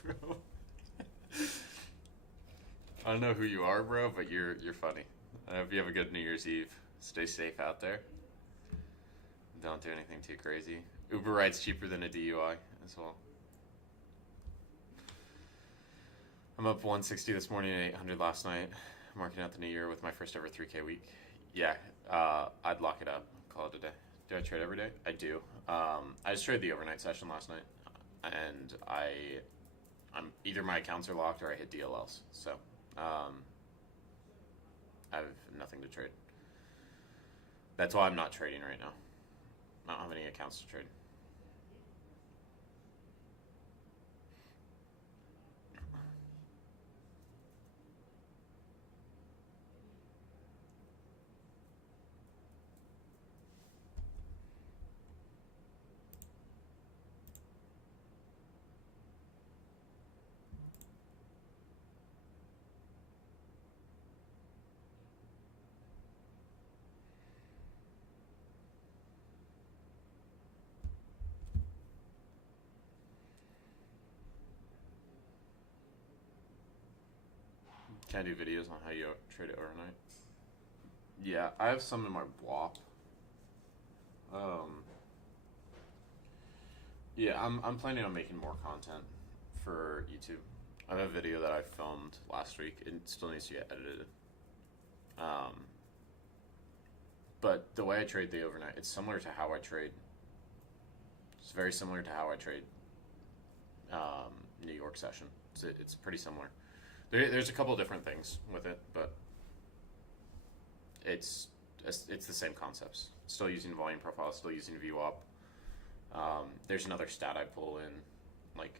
bro. I don't know who you are, bro, but you're funny. I hope you have a good New Year's Eve. Stay safe out there. Don't do anything too crazy. Uber ride's cheaper than a DUI as well. I'm up 160 this morning and 800 last night. Marking out the new year with my first ever 3K week. Yeah, I'd lock it up. Call it a day. Do I trade every day? I do. I just traded the overnight session last night, and I'm either my accounts are locked or I hit DLLs. So I have nothing to trade. That's why I'm not trading right now. I don't have any accounts to trade. Can I do videos on how you trade it overnight? Yeah, I have some in my blop. Um, yeah, I'm planning on making more content for YouTube. I have a video that I filmed last week. It still needs to get edited. Um, but the way I trade the overnight, it's similar to how I trade. It's very similar to how I trade New York session. It's pretty similar. There's a couple different things with it, but it's the same concepts. Still using volume profile, still using VWAP. There's another stat I pull in, like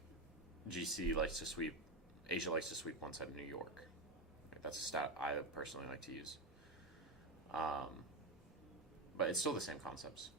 GC likes to sweep, Asia likes to sweep one side of New York. That's a stat I personally like to use. But it's still the same concepts.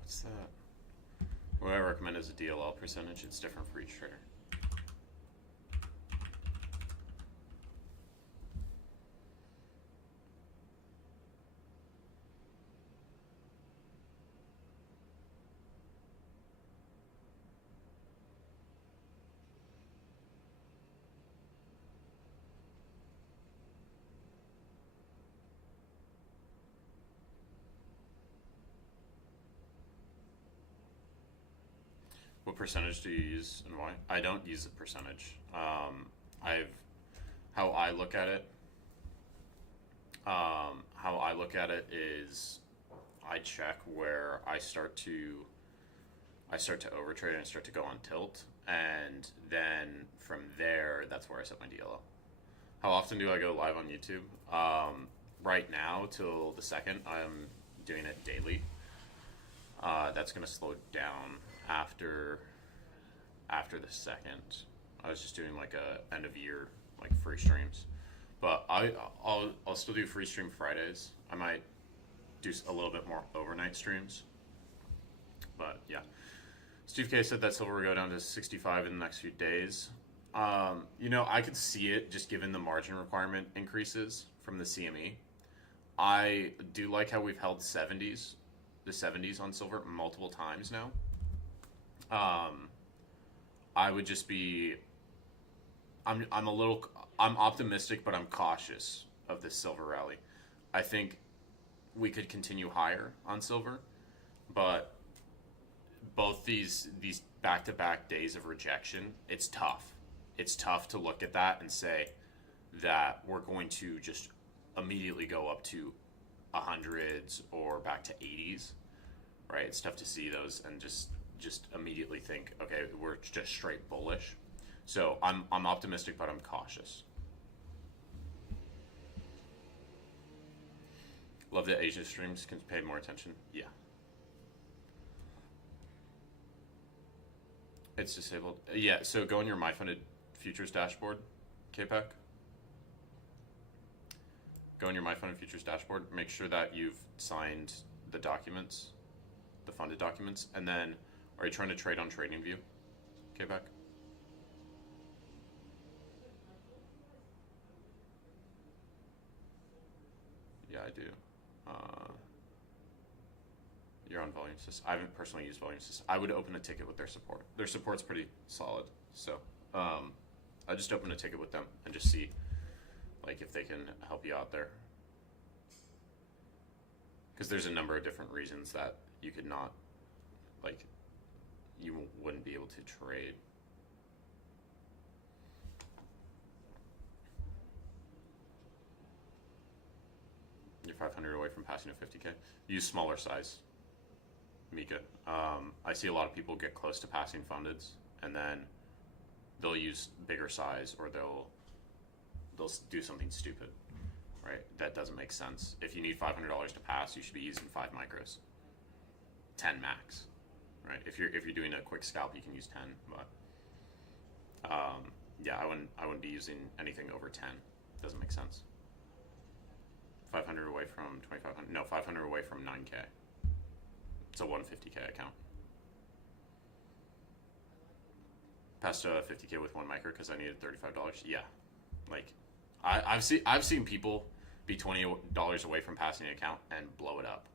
What's that? What I recommend is a DLL percentage. It's different for each trader. What percentage do you use and why? I don't use a percentage. I've how I look at it. How I look at it is, I check where I start to overtrade and I start to go on tilt, and then from there, that's where I set my DLO. How often do I go live on YouTube? Right now, till the second, I'm doing it daily. That's going to slow down after the second. I was just doing like a end of year like free streams, but I'll still do free stream Fridays. I might do a little bit more overnight streams, but yeah. Steve K said that silver will go down to 65 in the next few days. I could see it just given the margin requirement increases from the CME. I do like how we've held the 70s on silver multiple times now. I would just be, I'm optimistic, but I'm cautious of this silver rally. I think we could continue higher on silver, but both these back-to-back days of rejection, it's tough. It's tough to look at that and say that we're going to just immediately go up to 100s or back to 80s, right? It's tough to see those and just immediately think, okay, we're just straight bullish. So I'm optimistic, but I'm cautious. Love that Asia streams can pay more attention. Yeah. It's disabled. Yeah, so go in your MyFunded Futures dashboard, KPEC. Go in your MyFunded Futures dashboard. Make sure that you've signed the documents, the funded documents, and then are you trying to trade on TradingView, KPEC? Yeah, I do. You're on Volume System. I haven't personally used Volume System. I would open a ticket with their support. Their support's pretty solid. So I just open a ticket with them and just see like if they can help you out there. Because there's a number of different reasons that you could not, like, you wouldn't be able to trade. You're 500 away from passing a 50K. Use smaller size, Mika. I see a lot of people get close to passing fundeds, and then they'll use bigger size, or they'll do something stupid, right? That doesn't make sense. If you need $500 to pass, you should be using 5 micros, 10 max, right? If you're doing a quick scalp, you can use 10, but yeah, I wouldn't be using anything over 10. Doesn't make sense. 500 away from 2,500. No, 500 away from 9K. It's a 150K account. Passed a 50K with 1 micro because I needed $35. Yeah, like I've seen people be $20 away from passing an account and blow it up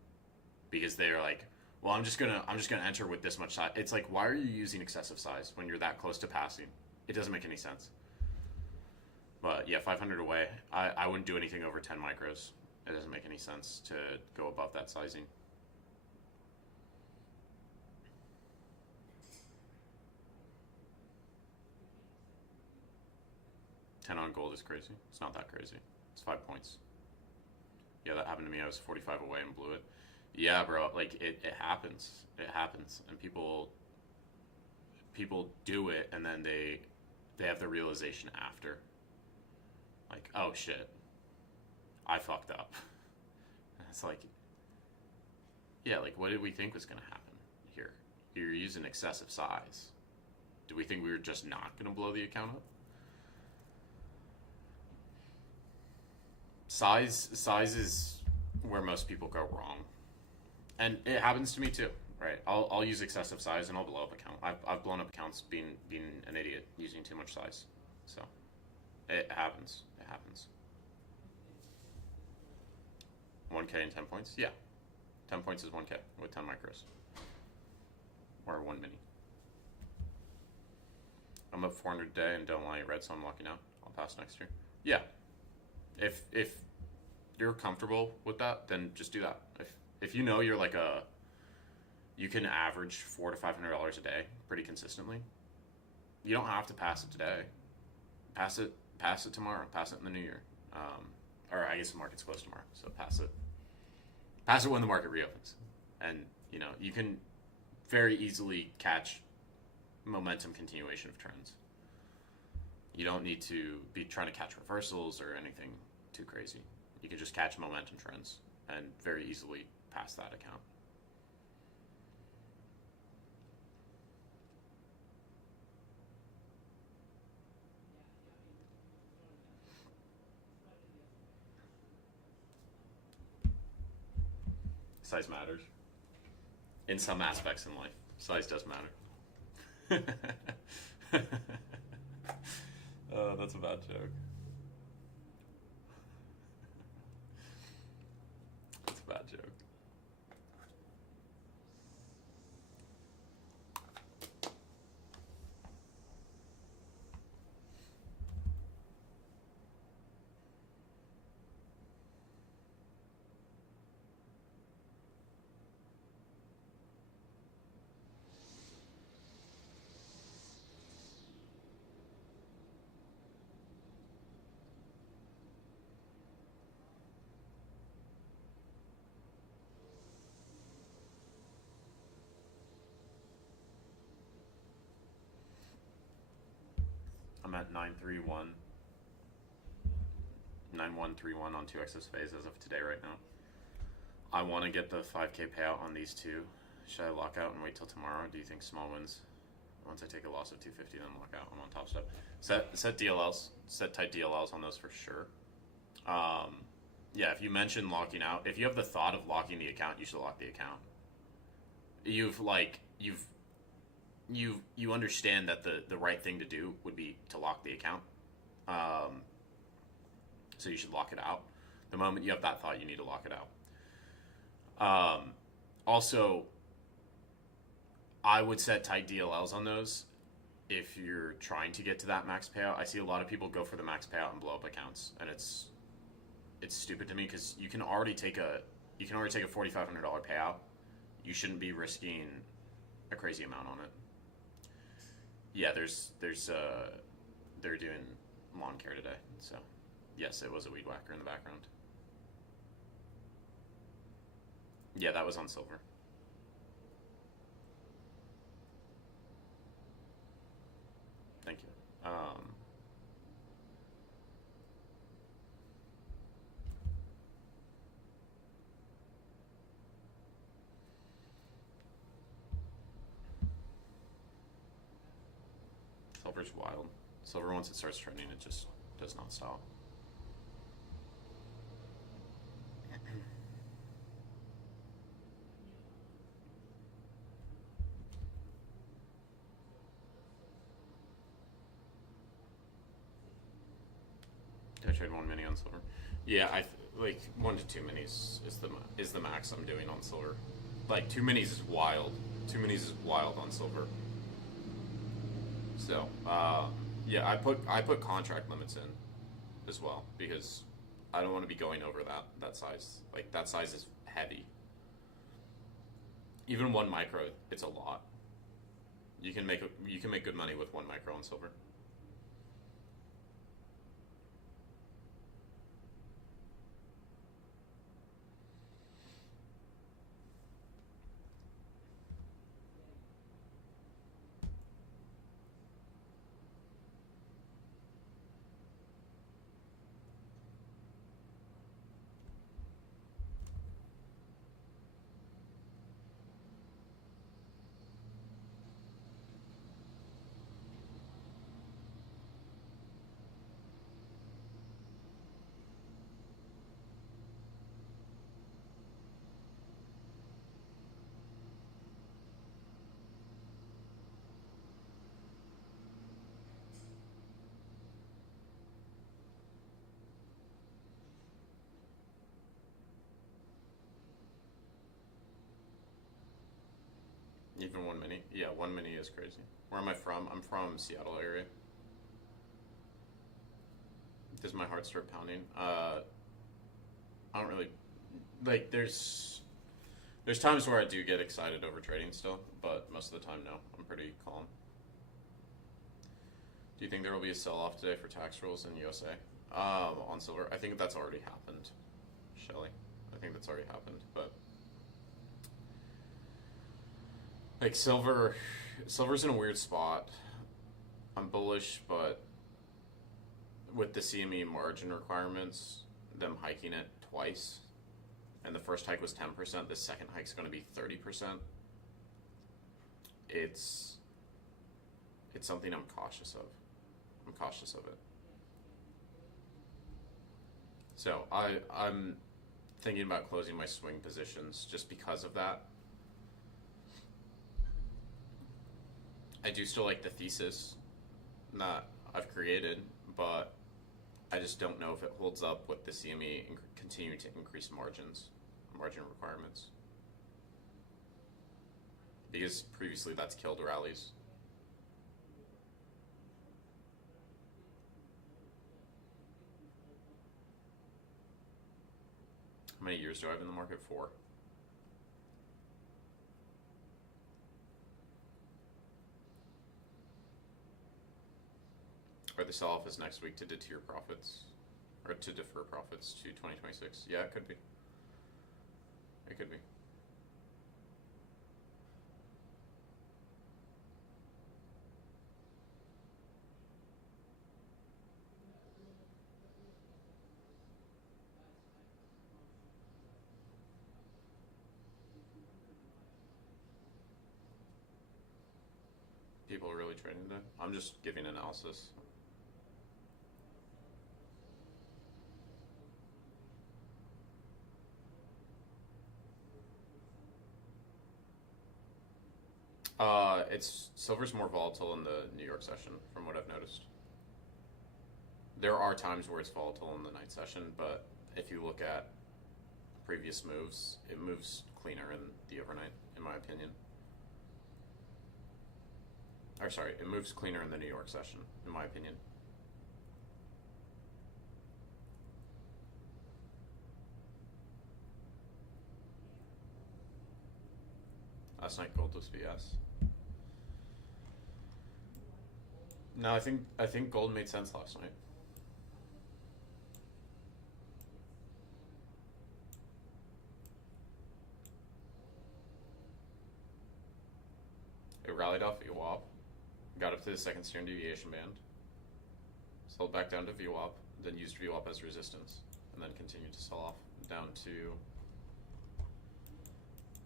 because they're like, well, I'm just gonna enter with this much size. It's like, why are you using excessive size when you're that close to passing? It doesn't make any sense. But yeah, 500 away. I wouldn't do anything over 10 micros. It doesn't make any sense to go above that sizing. $10 on gold is crazy. It's not that crazy. It's 5 points. Yeah, that happened to me. I was 45 away and blew it. Yeah, bro. Like it happens. It happens, and people do it, and then they have the realization after. Like, oh shit, I fucked up. It's like, yeah, like what did we think was gonna happen here? You're using excessive size. Do we think we were just not gonna blow the account up? Size is where most people go wrong, and it happens to me too. Right? I'll use excessive size and I'll blow up account. I've blown up accounts being an idiot using too much size. So it happens. It happens. 1K and 10 points? Yeah. 10 points is 1K with 10 micros. Or 1 mini. I'm up 400 a day and don't want any red, so I'm locking out. I'll pass next year. Yeah. If you're comfortable with that, then just do that. If you know you're like you can average $400 to $500 a day pretty consistently, you don't have to pass it today. Pass it tomorrow. Pass it in the new year. Or I guess the market's closed tomorrow, so pass it when the market reopens. And you can very easily catch momentum continuation of trends. You don't need to be trying to catch reversals or anything too crazy. You can just catch momentum trends and very easily pass that account. Size matters. In some aspects in life, size does matter. Oh, that's a bad joke. That's a bad joke. I'm at 931, 9131 on 2x's phase as of today right now. I want to get the 5K payout on these two. Should I lock out and wait till tomorrow? Do you think small wins? Once I take a loss of 250, then lock out. I'm on top step. Set DLLs. Set tight DLLs on those for sure. Yeah, if you mention locking out, if you have the thought of locking the account, you should lock the account. You understand that the right thing to do would be to lock the account. So you should lock it out. The moment you have that thought, you need to lock it out. Also, I would set tight DLLs on those if you're trying to get to that max payout. I see a lot of people go for the max payout and blow up accounts, and it's stupid to me because you can already take you can already take a $4,500 payout. You shouldn't be risking a crazy amount on it. Yeah, they're doing lawn care today, so yes, it was a weed whacker in the background. Yeah, that was on silver. Thank you. Silver's wild. Silver, once it starts trending, it just does not stop. Did I trade one mini on silver? Yeah, like 1 to 2 minis is the max I'm doing on silver. Like 2 minis is wild. 2 minis is wild on silver. So yeah, I put contract limits in as well because I don't want to be going over that size. Like that size is heavy. Even 1 micro, it's a lot. You can make good money with 1 micro on silver. Even 1 mini, yeah, 1 mini is crazy. Where am I from? I'm from Seattle area. Does my heart start pounding? I don't really like. There's times where I do get excited over trading still, but most of the time, no. I'm pretty calm. Do you think there will be a sell-off today for tax rules in USA on silver? I think that's already happened, Shelly. I think that's already happened, but like silver's in a weird spot. I'm bullish, but with the CME margin requirements, them hiking it twice, and the first hike was 10%, the second hike's going to be 30%. It's something I'm cautious of. I'm cautious of it. So I'm thinking about closing my swing positions just because of that. I do still like the thesis that I've created, but I just don't know if it holds up with the CME continuing to increase margin requirements. Because previously that's killed rallies. How many years do I have in the market? 4. Or the sell-off is next week to deter profits, or to defer profits to 2026. Yeah, it could be. It could be. People are really trading today. I'm just giving analysis. It's silver's more volatile in the New York session, from what I've noticed. There are times where it's volatile in the night session, but if you look at previous moves, it moves cleaner in the overnight, in my opinion. Or sorry, it moves cleaner in the New York session, in my opinion. Last night gold was BS. No, I think gold made sense last night. It rallied off VWAP, got up to the second standard deviation band, sold back down to VWAP, then used VWAP as resistance, and then continued to sell off down to,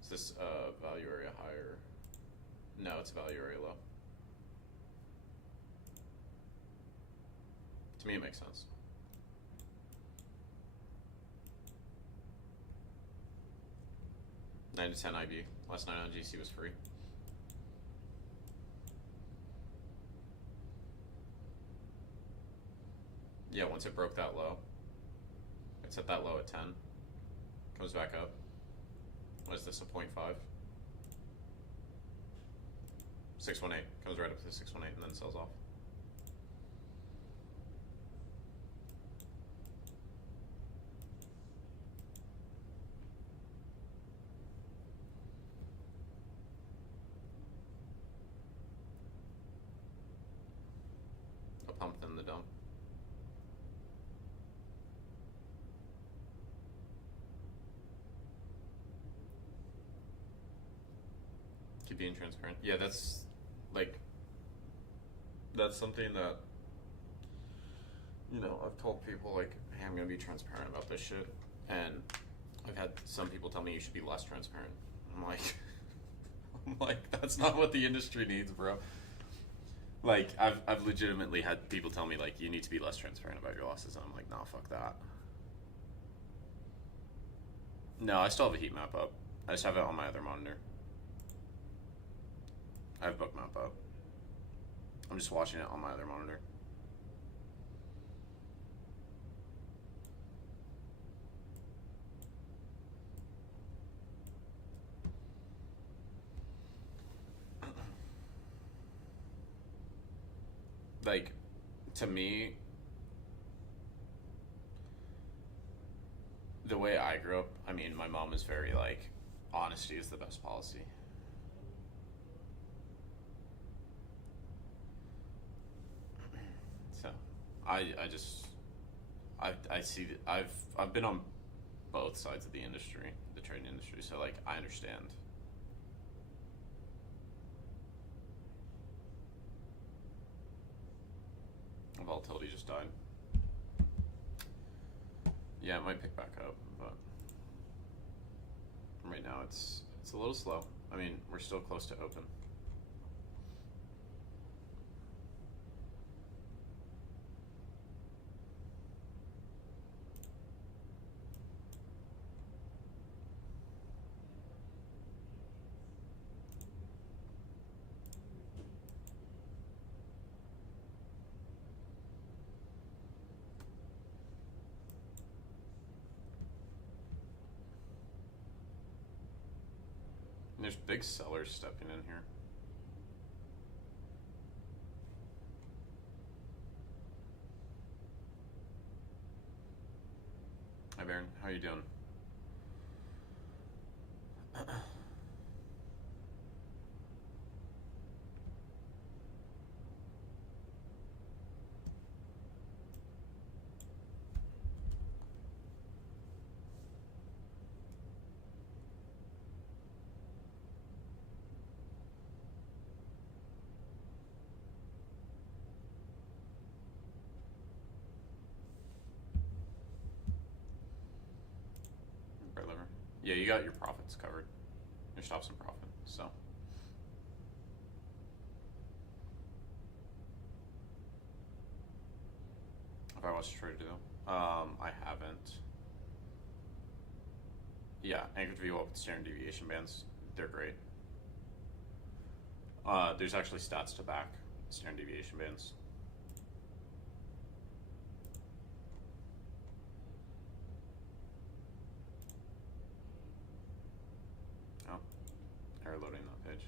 is this value area higher? No, it's value area low. To me, it makes sense. Nine to 10 IB. Last night on GC was free. Yeah, once it broke that low, it's at that low at 10. Comes back up. What is this, a 0.5? 618. Comes right up to the 618 and then sells off. A pump then the dump. Keep being transparent. Yeah, that's like, that's something that, you know, I've told people like, hey, I'm gonna be transparent about this shit, and I've had some people tell me you should be less transparent. I'm like, that's not what the industry needs, bro. Like, I've legitimately had people tell me like, you need to be less transparent about your losses, and I'm like, nah, fuck that. No, I still have a heat map up. I just have it on my other monitor. I have Bookmap up. I'm just watching it on my other monitor. Like, to me, the way I grew up, I mean, my mom is very like, honesty is the best policy. So, I see that I've been on both sides of the industry, the trading industry, so like, I understand. Volatility just died. Yeah, it might pick back up, but right now it's a little slow. I mean, we're still close to open. There's big sellers stepping in here. Hi Baron, how you doing? Yeah, you got your profits covered. Your stops and profit, so. If I watched Trader though, I haven't. Yeah, anchored view up with standard deviation bands, they're great. There's actually stats to back standard deviation bands. Loading that page.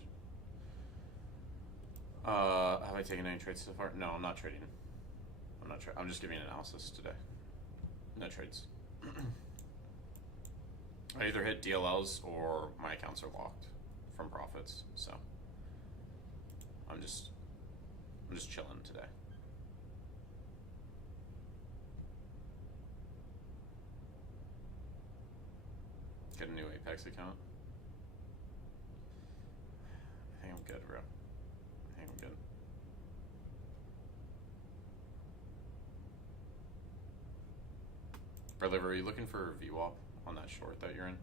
Have I taken any trades so far? No, I'm not trading. I'm just giving an analysis today. No trades. I either hit DLLs or my accounts are locked from profits. So I'm just chilling today. Get a new Apex account. I think I'm good, bro. I think I'm good. Brother, are you looking for a VWAP on that short that you're in?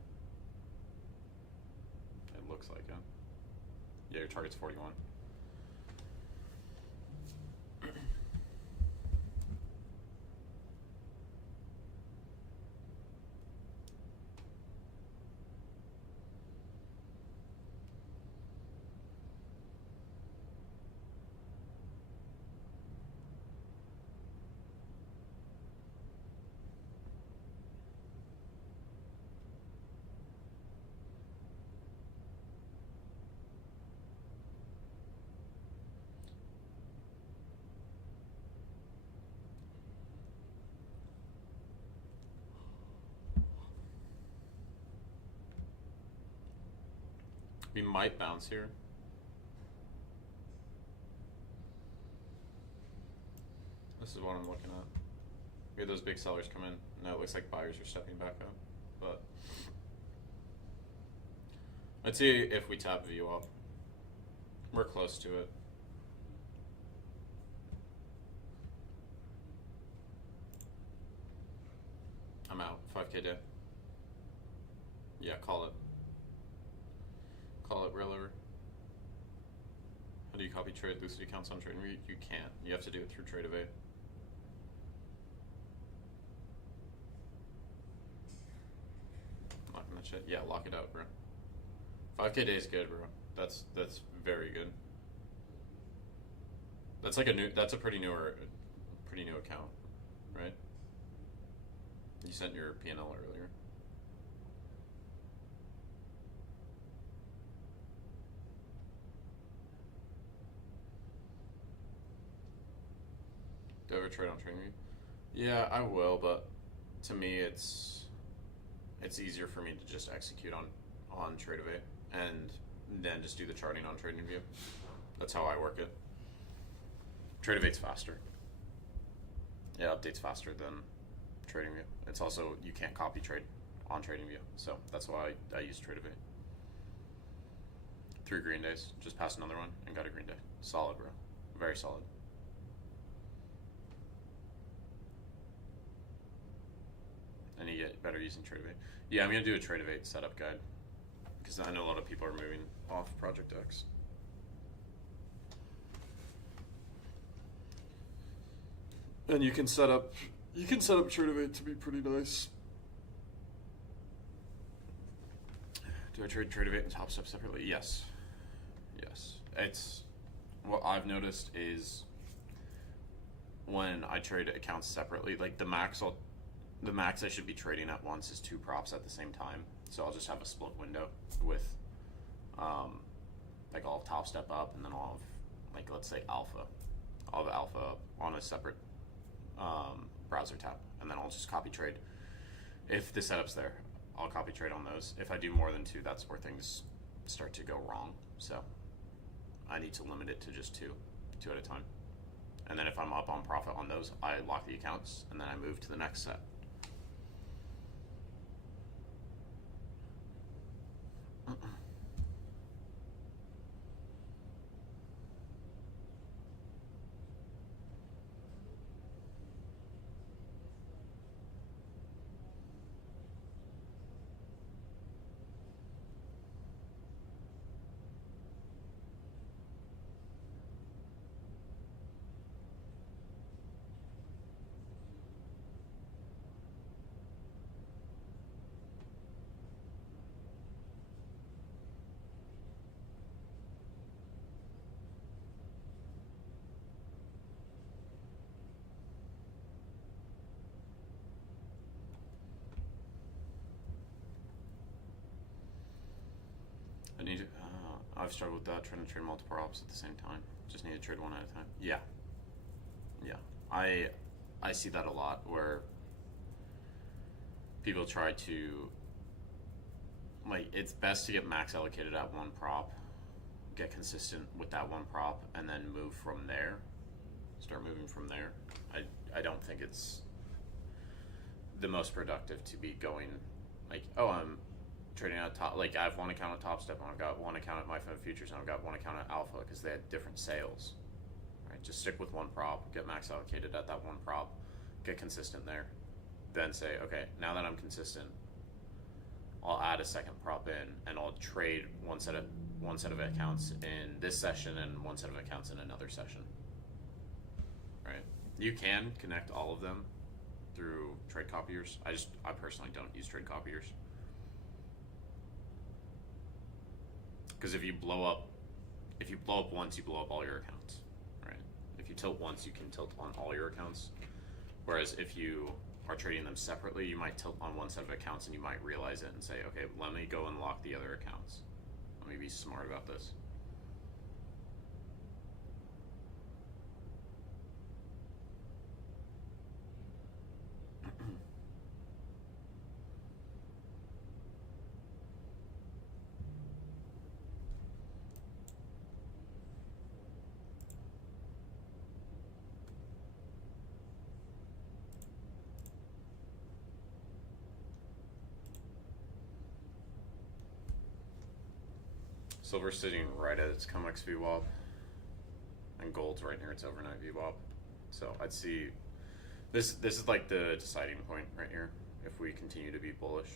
It looks like it. Yeah, your target's 41. We might bounce here. This is what I'm looking at. We had those big sellers come in. Now it looks like buyers are stepping back up. But let's see if we tap VWAP. We're close to it. I'm out. 5K day. Yeah, call it. Call it real over. How do you copy trade Lucid accounts on TradingView? You can't. You have to do it through Trade.ava. Locking that shit. Yeah, lock it out, bro. 5K day is good, bro. That's very good. That's like that's a pretty new account, right? You sent your P&L earlier. Do I ever trade on TradingView? Yeah, I will, but to me it's easier for me to just execute on Trade.ava and then just do the charting on TradingView. That's how I work it. Trade.ava's faster. Yeah, updates faster than TradingView. It's also, you can't copy trade on TradingView, so that's why I use Trade.ava. 3 green days, just passed another one and got a green day. Solid, bro. Very solid. And you get better using Trade.ava. Yeah, I'm gonna do a Trade.ava setup guide because I know a lot of people are moving off Project X. And you can set up Trade.ava to be pretty nice. Do I trade Trade.ava and Top Step separately? Yes. Yes. It's what I've noticed is when I trade accounts separately, like the max I should be trading at once is 2 props at the same time. So I'll just have a split window with like I'll have Top Step up and then I'll have, like, let's say Alpha. I'll have Alpha up on a separate browser tab, and then I'll just copy trade. If the setup's there, I'll copy trade on those. If I do more than 2, that's where things start to go wrong. So I need to limit it to just 2 at a time. And then if I'm up on profit on those, I lock the accounts and then I move to the next set. I've struggled with that, trying to trade multiple props at the same time. Just need to trade one at a time. Yeah. I see that a lot where people try to like it's best to get max allocated at one prop, get consistent with that one prop, and then move from there. Start moving from there. I don't think it's the most productive to be going like, oh, I'm trading at top. Like I have one account at Top Step, and I've got one account at My Fun Futures, and I've got one account at Alpha because they had different sales. Right, just stick with one prop, get max allocated at that one prop, get consistent there. Then say, okay, now that I'm consistent, I'll add a second prop in, and I'll trade one set of accounts in this session and one set of accounts in another session. Right? You can connect all of them through trade copiers. I personally don't use trade copiers because if you blow up once, you blow up all your accounts. Right? If you tilt once, you can tilt on all your accounts. Whereas if you are trading them separately, you might tilt on one set of accounts and you might realize it and say, okay, let me go unlock the other accounts. Let me be smart about this. Silver's sitting right at its COMEX VWAP, and gold's right near its overnight VWAP. So I'd see this is like the deciding point right here if we continue to be bullish.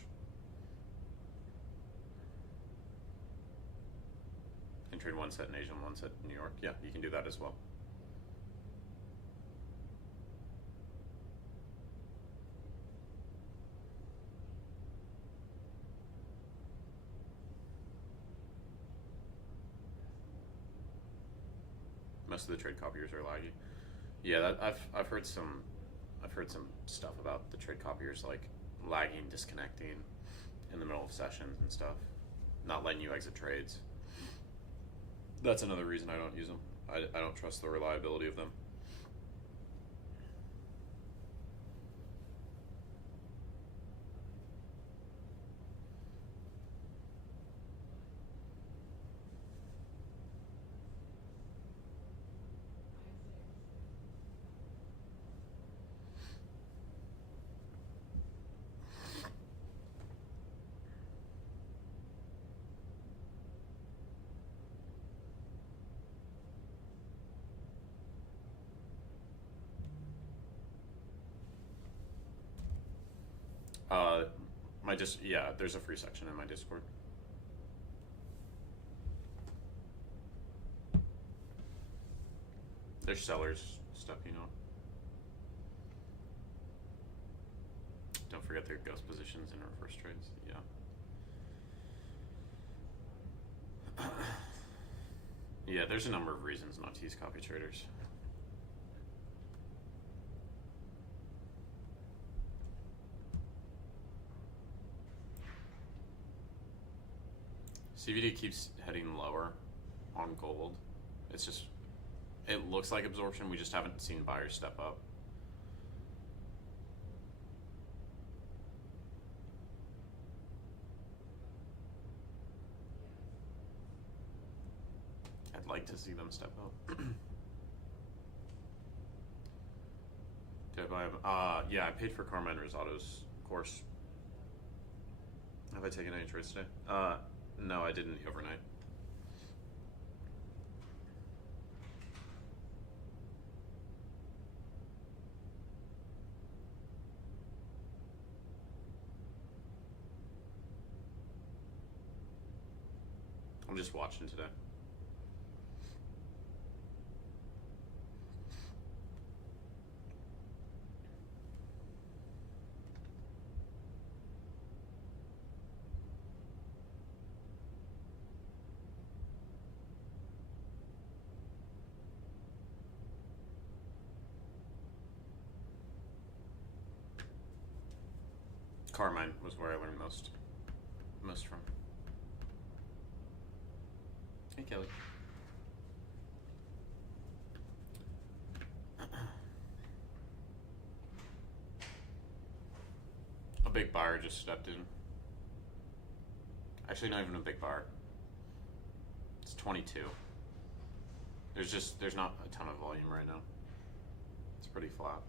And trade one set in Asia and one set in New York. Yeah, you can do that as well. Most of the trade copiers are laggy. Yeah, I've heard some stuff about the trade copiers like lagging, disconnecting in the middle of sessions and stuff, not letting you exit trades. That's another reason I don't use them. I don't trust the reliability of them. There's a free section in my Discord. There's sellers stuff, you know. Don't forget their ghost positions and reverse trades. Yeah. Yeah, there's a number of reasons not to use copy traders. CVD keeps heading lower on gold. It looks like absorption. We just haven't seen buyers step up. I'd like to see them step up. Did I buy them? Yeah, I paid for Carmine Rosato's course. Have I taken any trades today? No, I didn't overnight. I'm just watching today. Carmine was where I learned most from. Hey, Kelly. A big buyer just stepped in. Actually, not even a big bar. It's 22. There's not a ton of volume right now. It's pretty flat.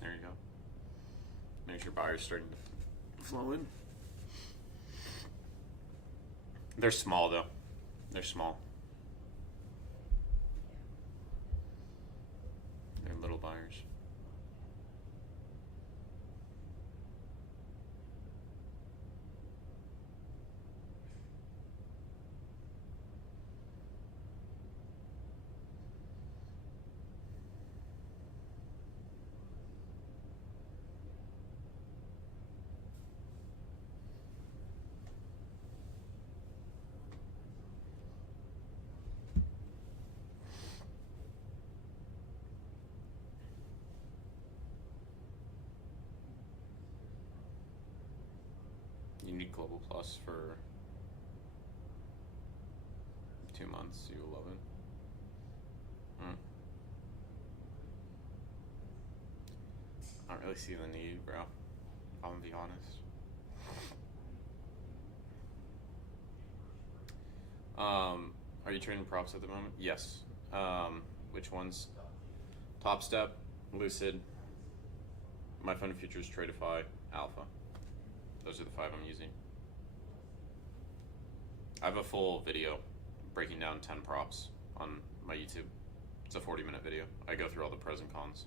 There you go. Make sure buyers starting to flow in. They're small though. They're small. They're little buyers. You need Global Plus for 2 months. You will love it. I don't really see the need, bro. I'm gonna be honest. Are you trading props at the moment? Yes. Which ones? Top Step, Lucid, My Fund Futures, Tradeify, Alpha. Those are the 5 I'm using. I have a full video breaking down 10 props on my YouTube. It's a 40-minute video. I go through all the pros and cons.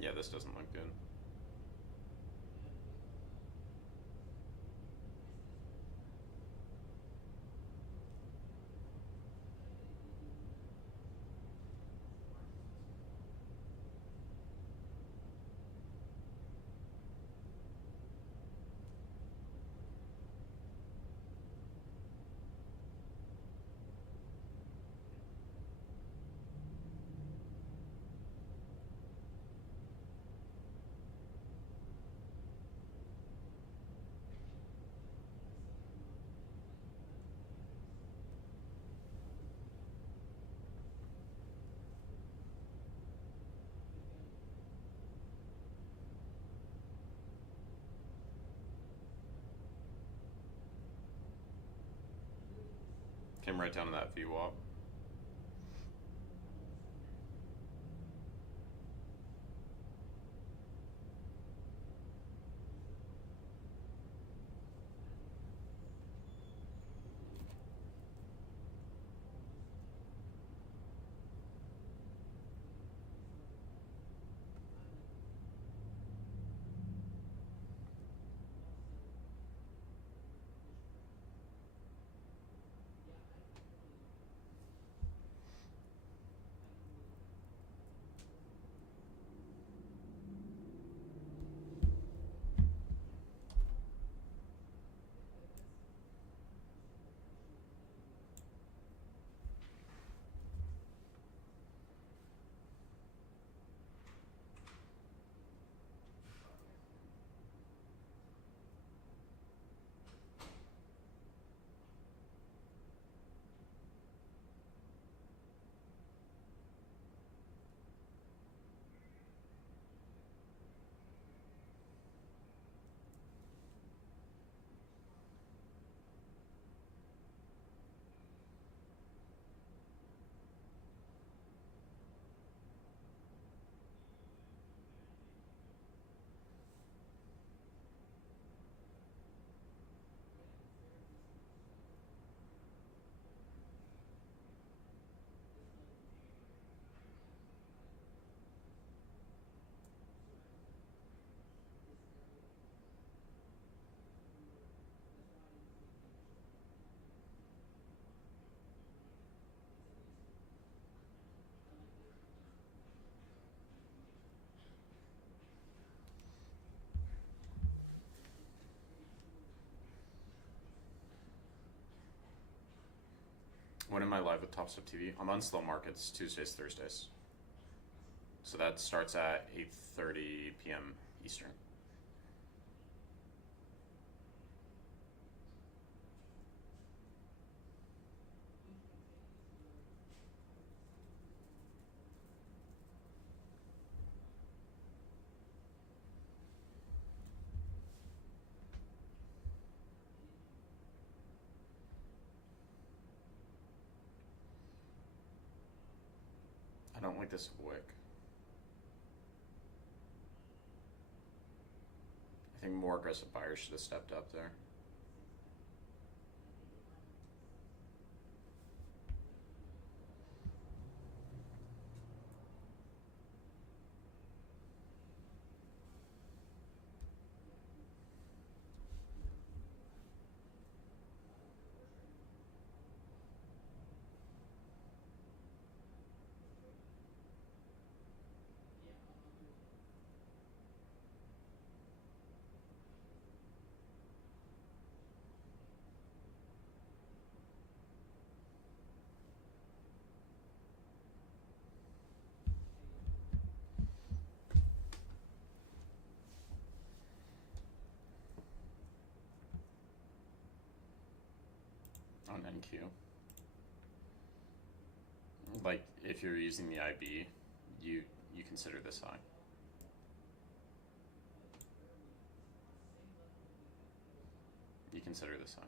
Yeah, this doesn't look good. Came right down to that VWAP. When am I live with Top Step TV? I'm on Slow Markets Tuesdays, Thursdays. So that starts at 8:30 p.m. Eastern. I don't like this wick. I think more aggressive buyers should have stepped up there. On NQ. Like, if you're using the IB, you consider this high. You consider this high.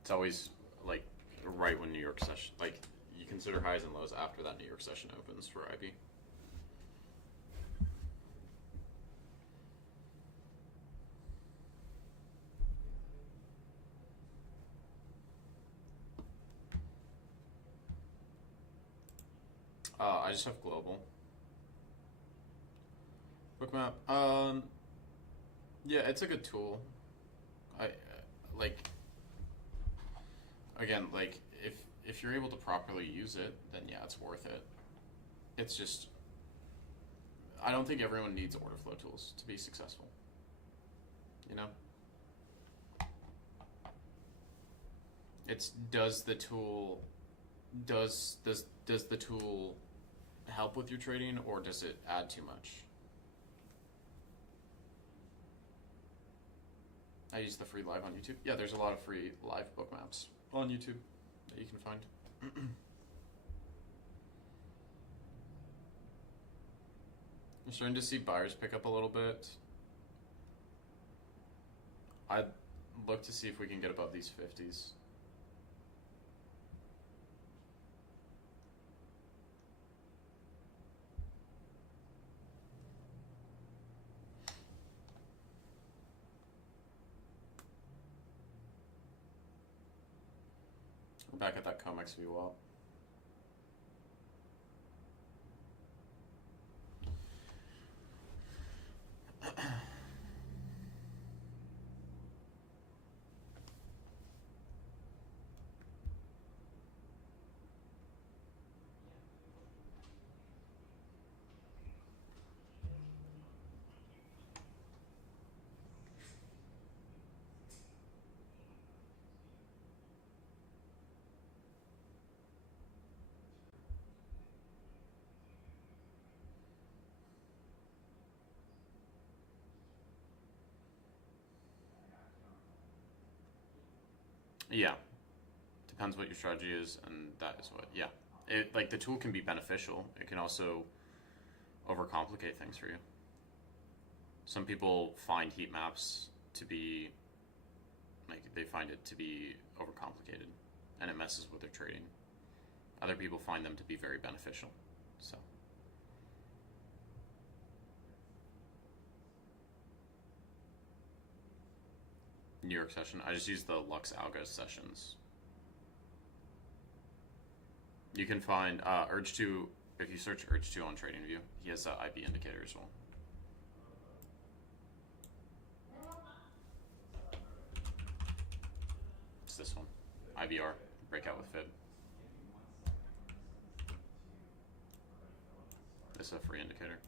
It's always like right when New York session, like you consider highs and lows after that New York session opens for IB. I just have global. Bookmap. Yeah, it's a good tool. I like. Again, like if you're able to properly use it, then yeah, it's worth it. It's just, I don't think everyone needs order flow tools to be successful. You know. It's does the tool help with your trading, or does it add too much? I use the free live on YouTube. Yeah, there's a lot of free live book maps on YouTube that you can find. I'm starting to see buyers pick up a little bit. I'd look to see if we can get above these 50s. We're back at that COMEX VWAP. Yeah, depends what your strategy is, and that is what. Yeah, it like the tool can be beneficial. It can also overcomplicate things for you. Some people find heat maps to be like they find it to be overcomplicated, and it messes with their trading. Other people find them to be very beneficial. So. New York session. I just use the Lux Algo sessions. You can find Urge2, if you search Urge2 on TradingView, he has that IB indicator as well. It's this one, IBR, breakout with fib. This is a free indicator.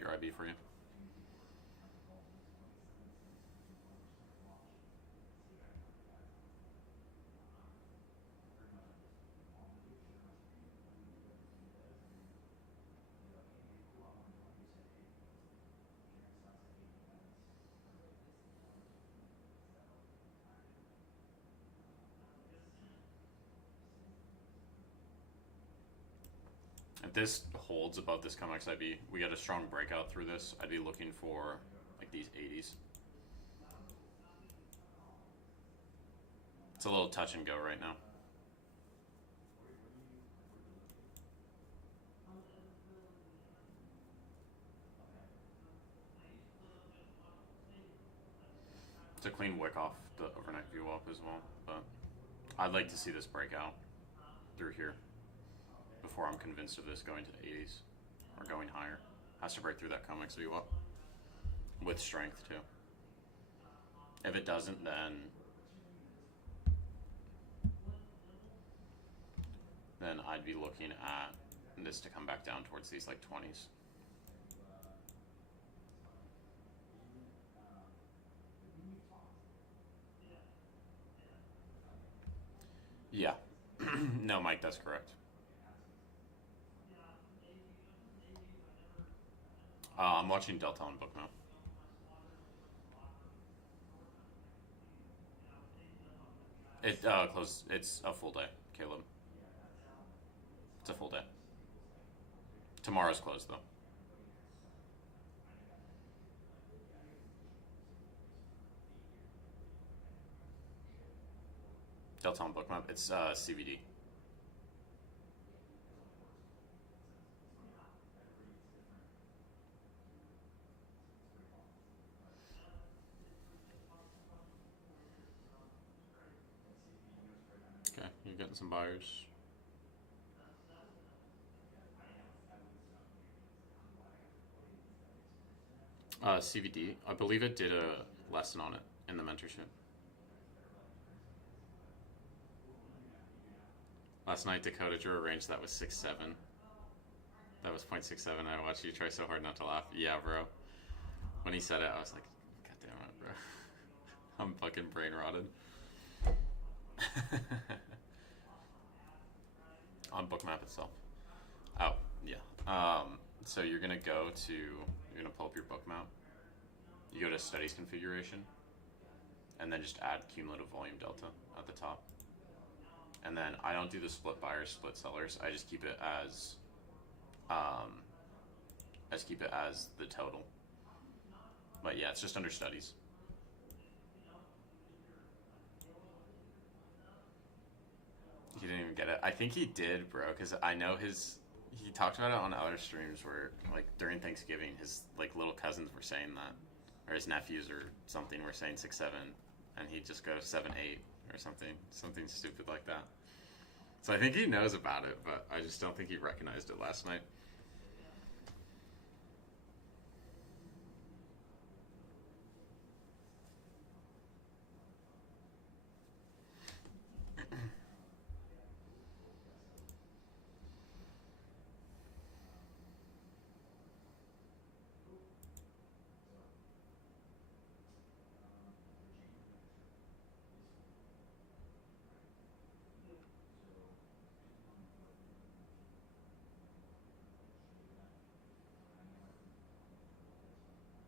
your IB for you. If this holds above this COMEX IB, we get a strong breakout through this. I'd be looking for like these 80s. It's a little touch and go right now. It's a clean wick off the overnight view up as well, but I'd like to see this breakout through here before I'm convinced of this going to the 80s or going higher. Has to break through that COMEX view up with strength too. If it doesn't, then I'd be looking at this to come back down towards these like 20s. Yeah. No, Mike, that's correct. I'm watching Delta on Book now. It closed. It's a full day, Caleb. It's a full day. Tomorrow's closed though. Delta on Bookmap. It's CVD. Okay, you're getting some buyers. CVD. I believe it did a lesson on it in the mentorship. Last night, Dakota drew a range that was 6-7. That was 0.67. I watched you try so hard not to laugh. Yeah, bro. When he said it, I was like, God damn it, bro. I'm fucking brain rotted. On Bookmap itself. Oh, yeah. So you're gonna pull up your Bookmap. You go to Studies Configuration, and then just add Cumulative Volume Delta at the top. And then I don't do the split buyers, split sellers. I just keep it as the total. But yeah, it's just under Studies. He didn't even get it. I think he did, bro, because I know he talked about it on other streams where, like, during Thanksgiving, his, like, little cousins were saying that, or his nephews or something were saying 6-7, and he'd just go 7-8 or something stupid like that. So I think he knows about it, but I just don't think he recognized it last night.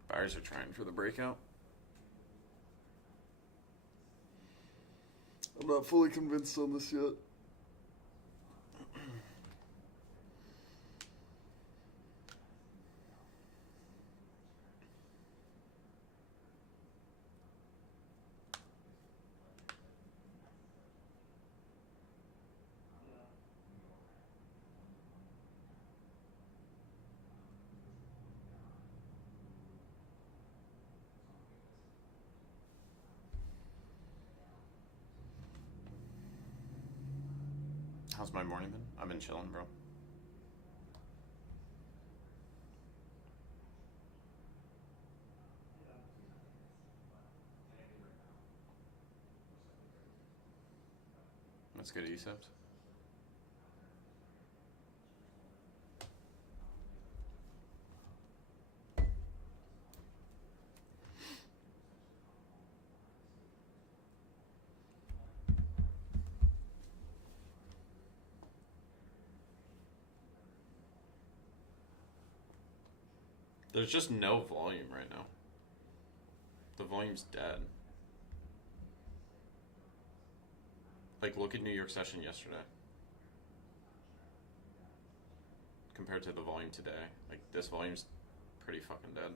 Buyers are trying for the breakout. I'm not fully convinced on this yet. How's my morning been? I've been chilling, bro. That's good, Esept. There's just no volume right now. The volume's dead. Like, look at New York session yesterday compared to the volume today. Like, this volume's pretty fucking dead.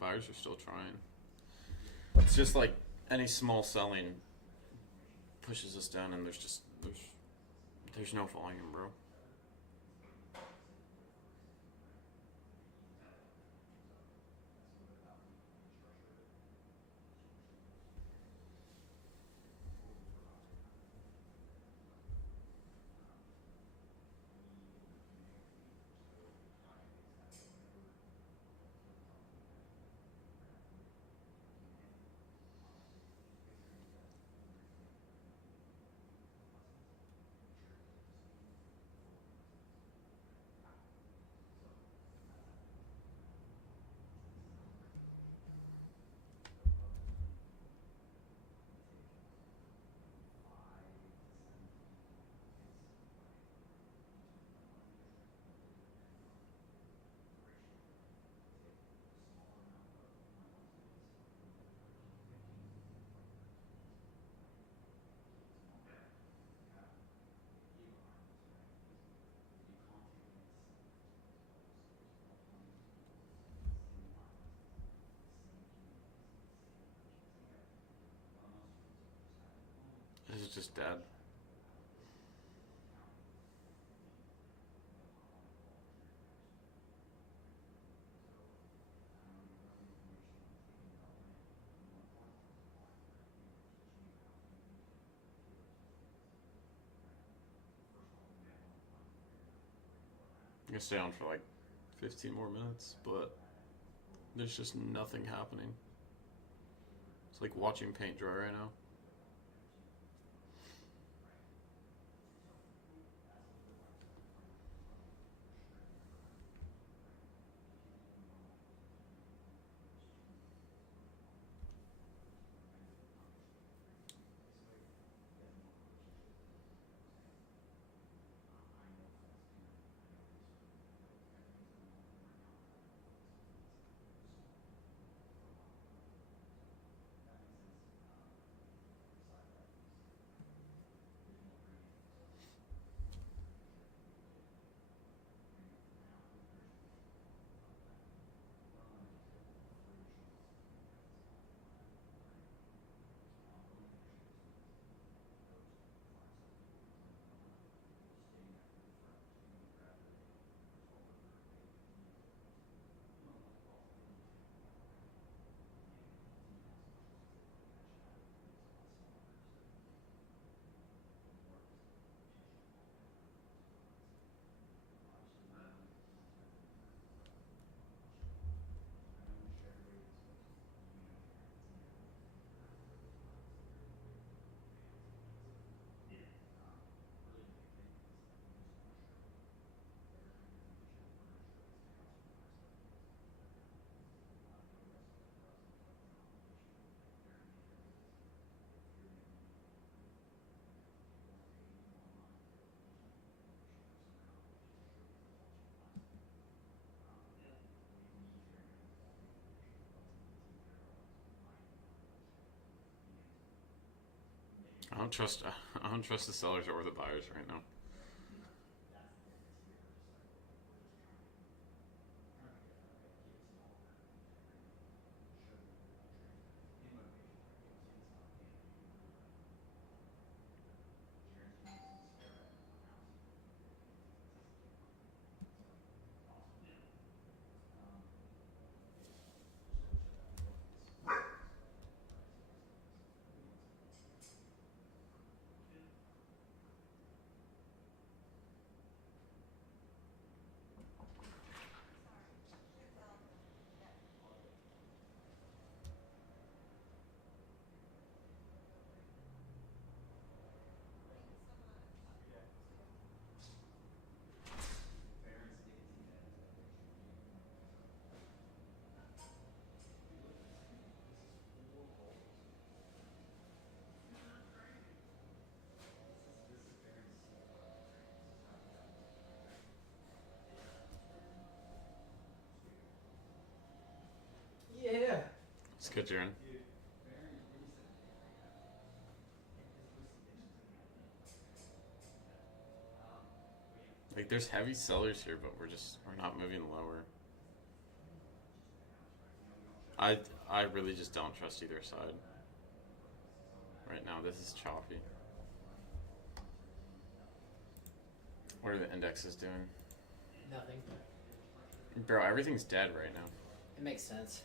Buyers are still trying. It's just like any small selling pushes us down, and there's no volume, bro. This is just dead. I'm gonna stay on for like 15 more minutes, but there's just nothing happening. It's like watching paint dry right now. I don't trust. I don't trust the sellers or the buyers right now. Yeah. It's good, Jaren. Like, there's heavy sellers here, but we're not moving lower. I really just don't trust either side. Right now, this is choppy. What are the indexes doing? Nothing. Bro, everything's dead right now. It makes sense.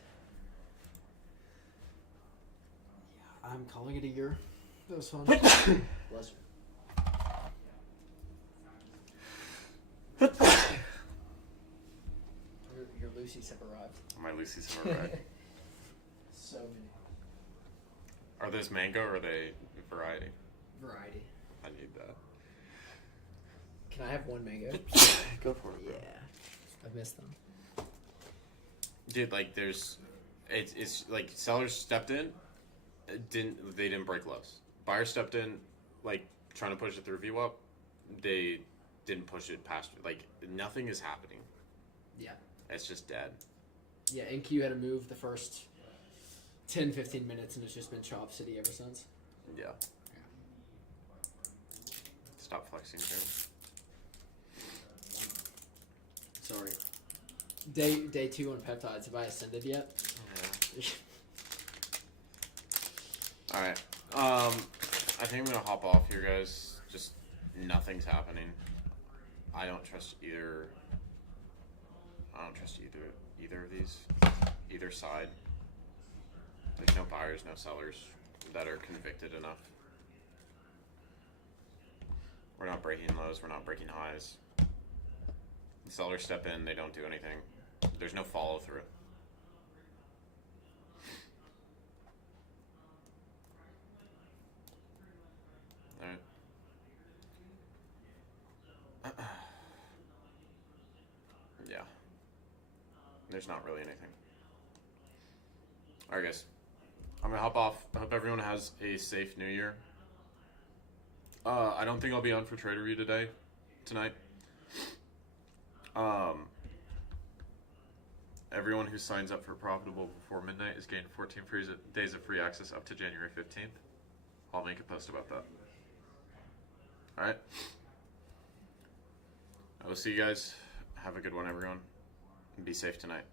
Yeah, I'm calling it a year. That was fun. Bless you. Your Lucy's have arrived. My Lucy's have arrived. So many. Are those mango or are they variety? Variety. I need that. Can I have one mango? Go for it, Yeah. bro. I've missed them. Dude, like it's like sellers stepped in, they didn't break lows. Buyers stepped in, like trying to push it through VWAP, they didn't push it past. Like nothing is happening. Yeah. It's just dead. Yeah, NQ had to move the first 10-15 minutes, and it's just been Chop City ever since. Yeah. Stop flexing, Jared. Sorry. Day 2 on peptides. Have I ascended yet? Yeah. All right. I think I'm gonna hop off here, guys. Just nothing's happening. I don't trust either. I don't trust either of these. Either side. There's no buyers, no sellers that are convicted enough. We're not breaking lows. We're not breaking highs. The sellers step in. They don't do anything. There's no follow through. Alright. Yeah. There's not really anything. Alright, guys. I'm gonna hop off. I hope everyone has a safe New Year. I don't think I'll be on for Trade Review tonight. Everyone who signs up for Profitable before midnight is gained 14 days of free access up to January 15th. I'll make a post about that. Alright? I will see you guys. Have a good one, everyone. And be safe tonight.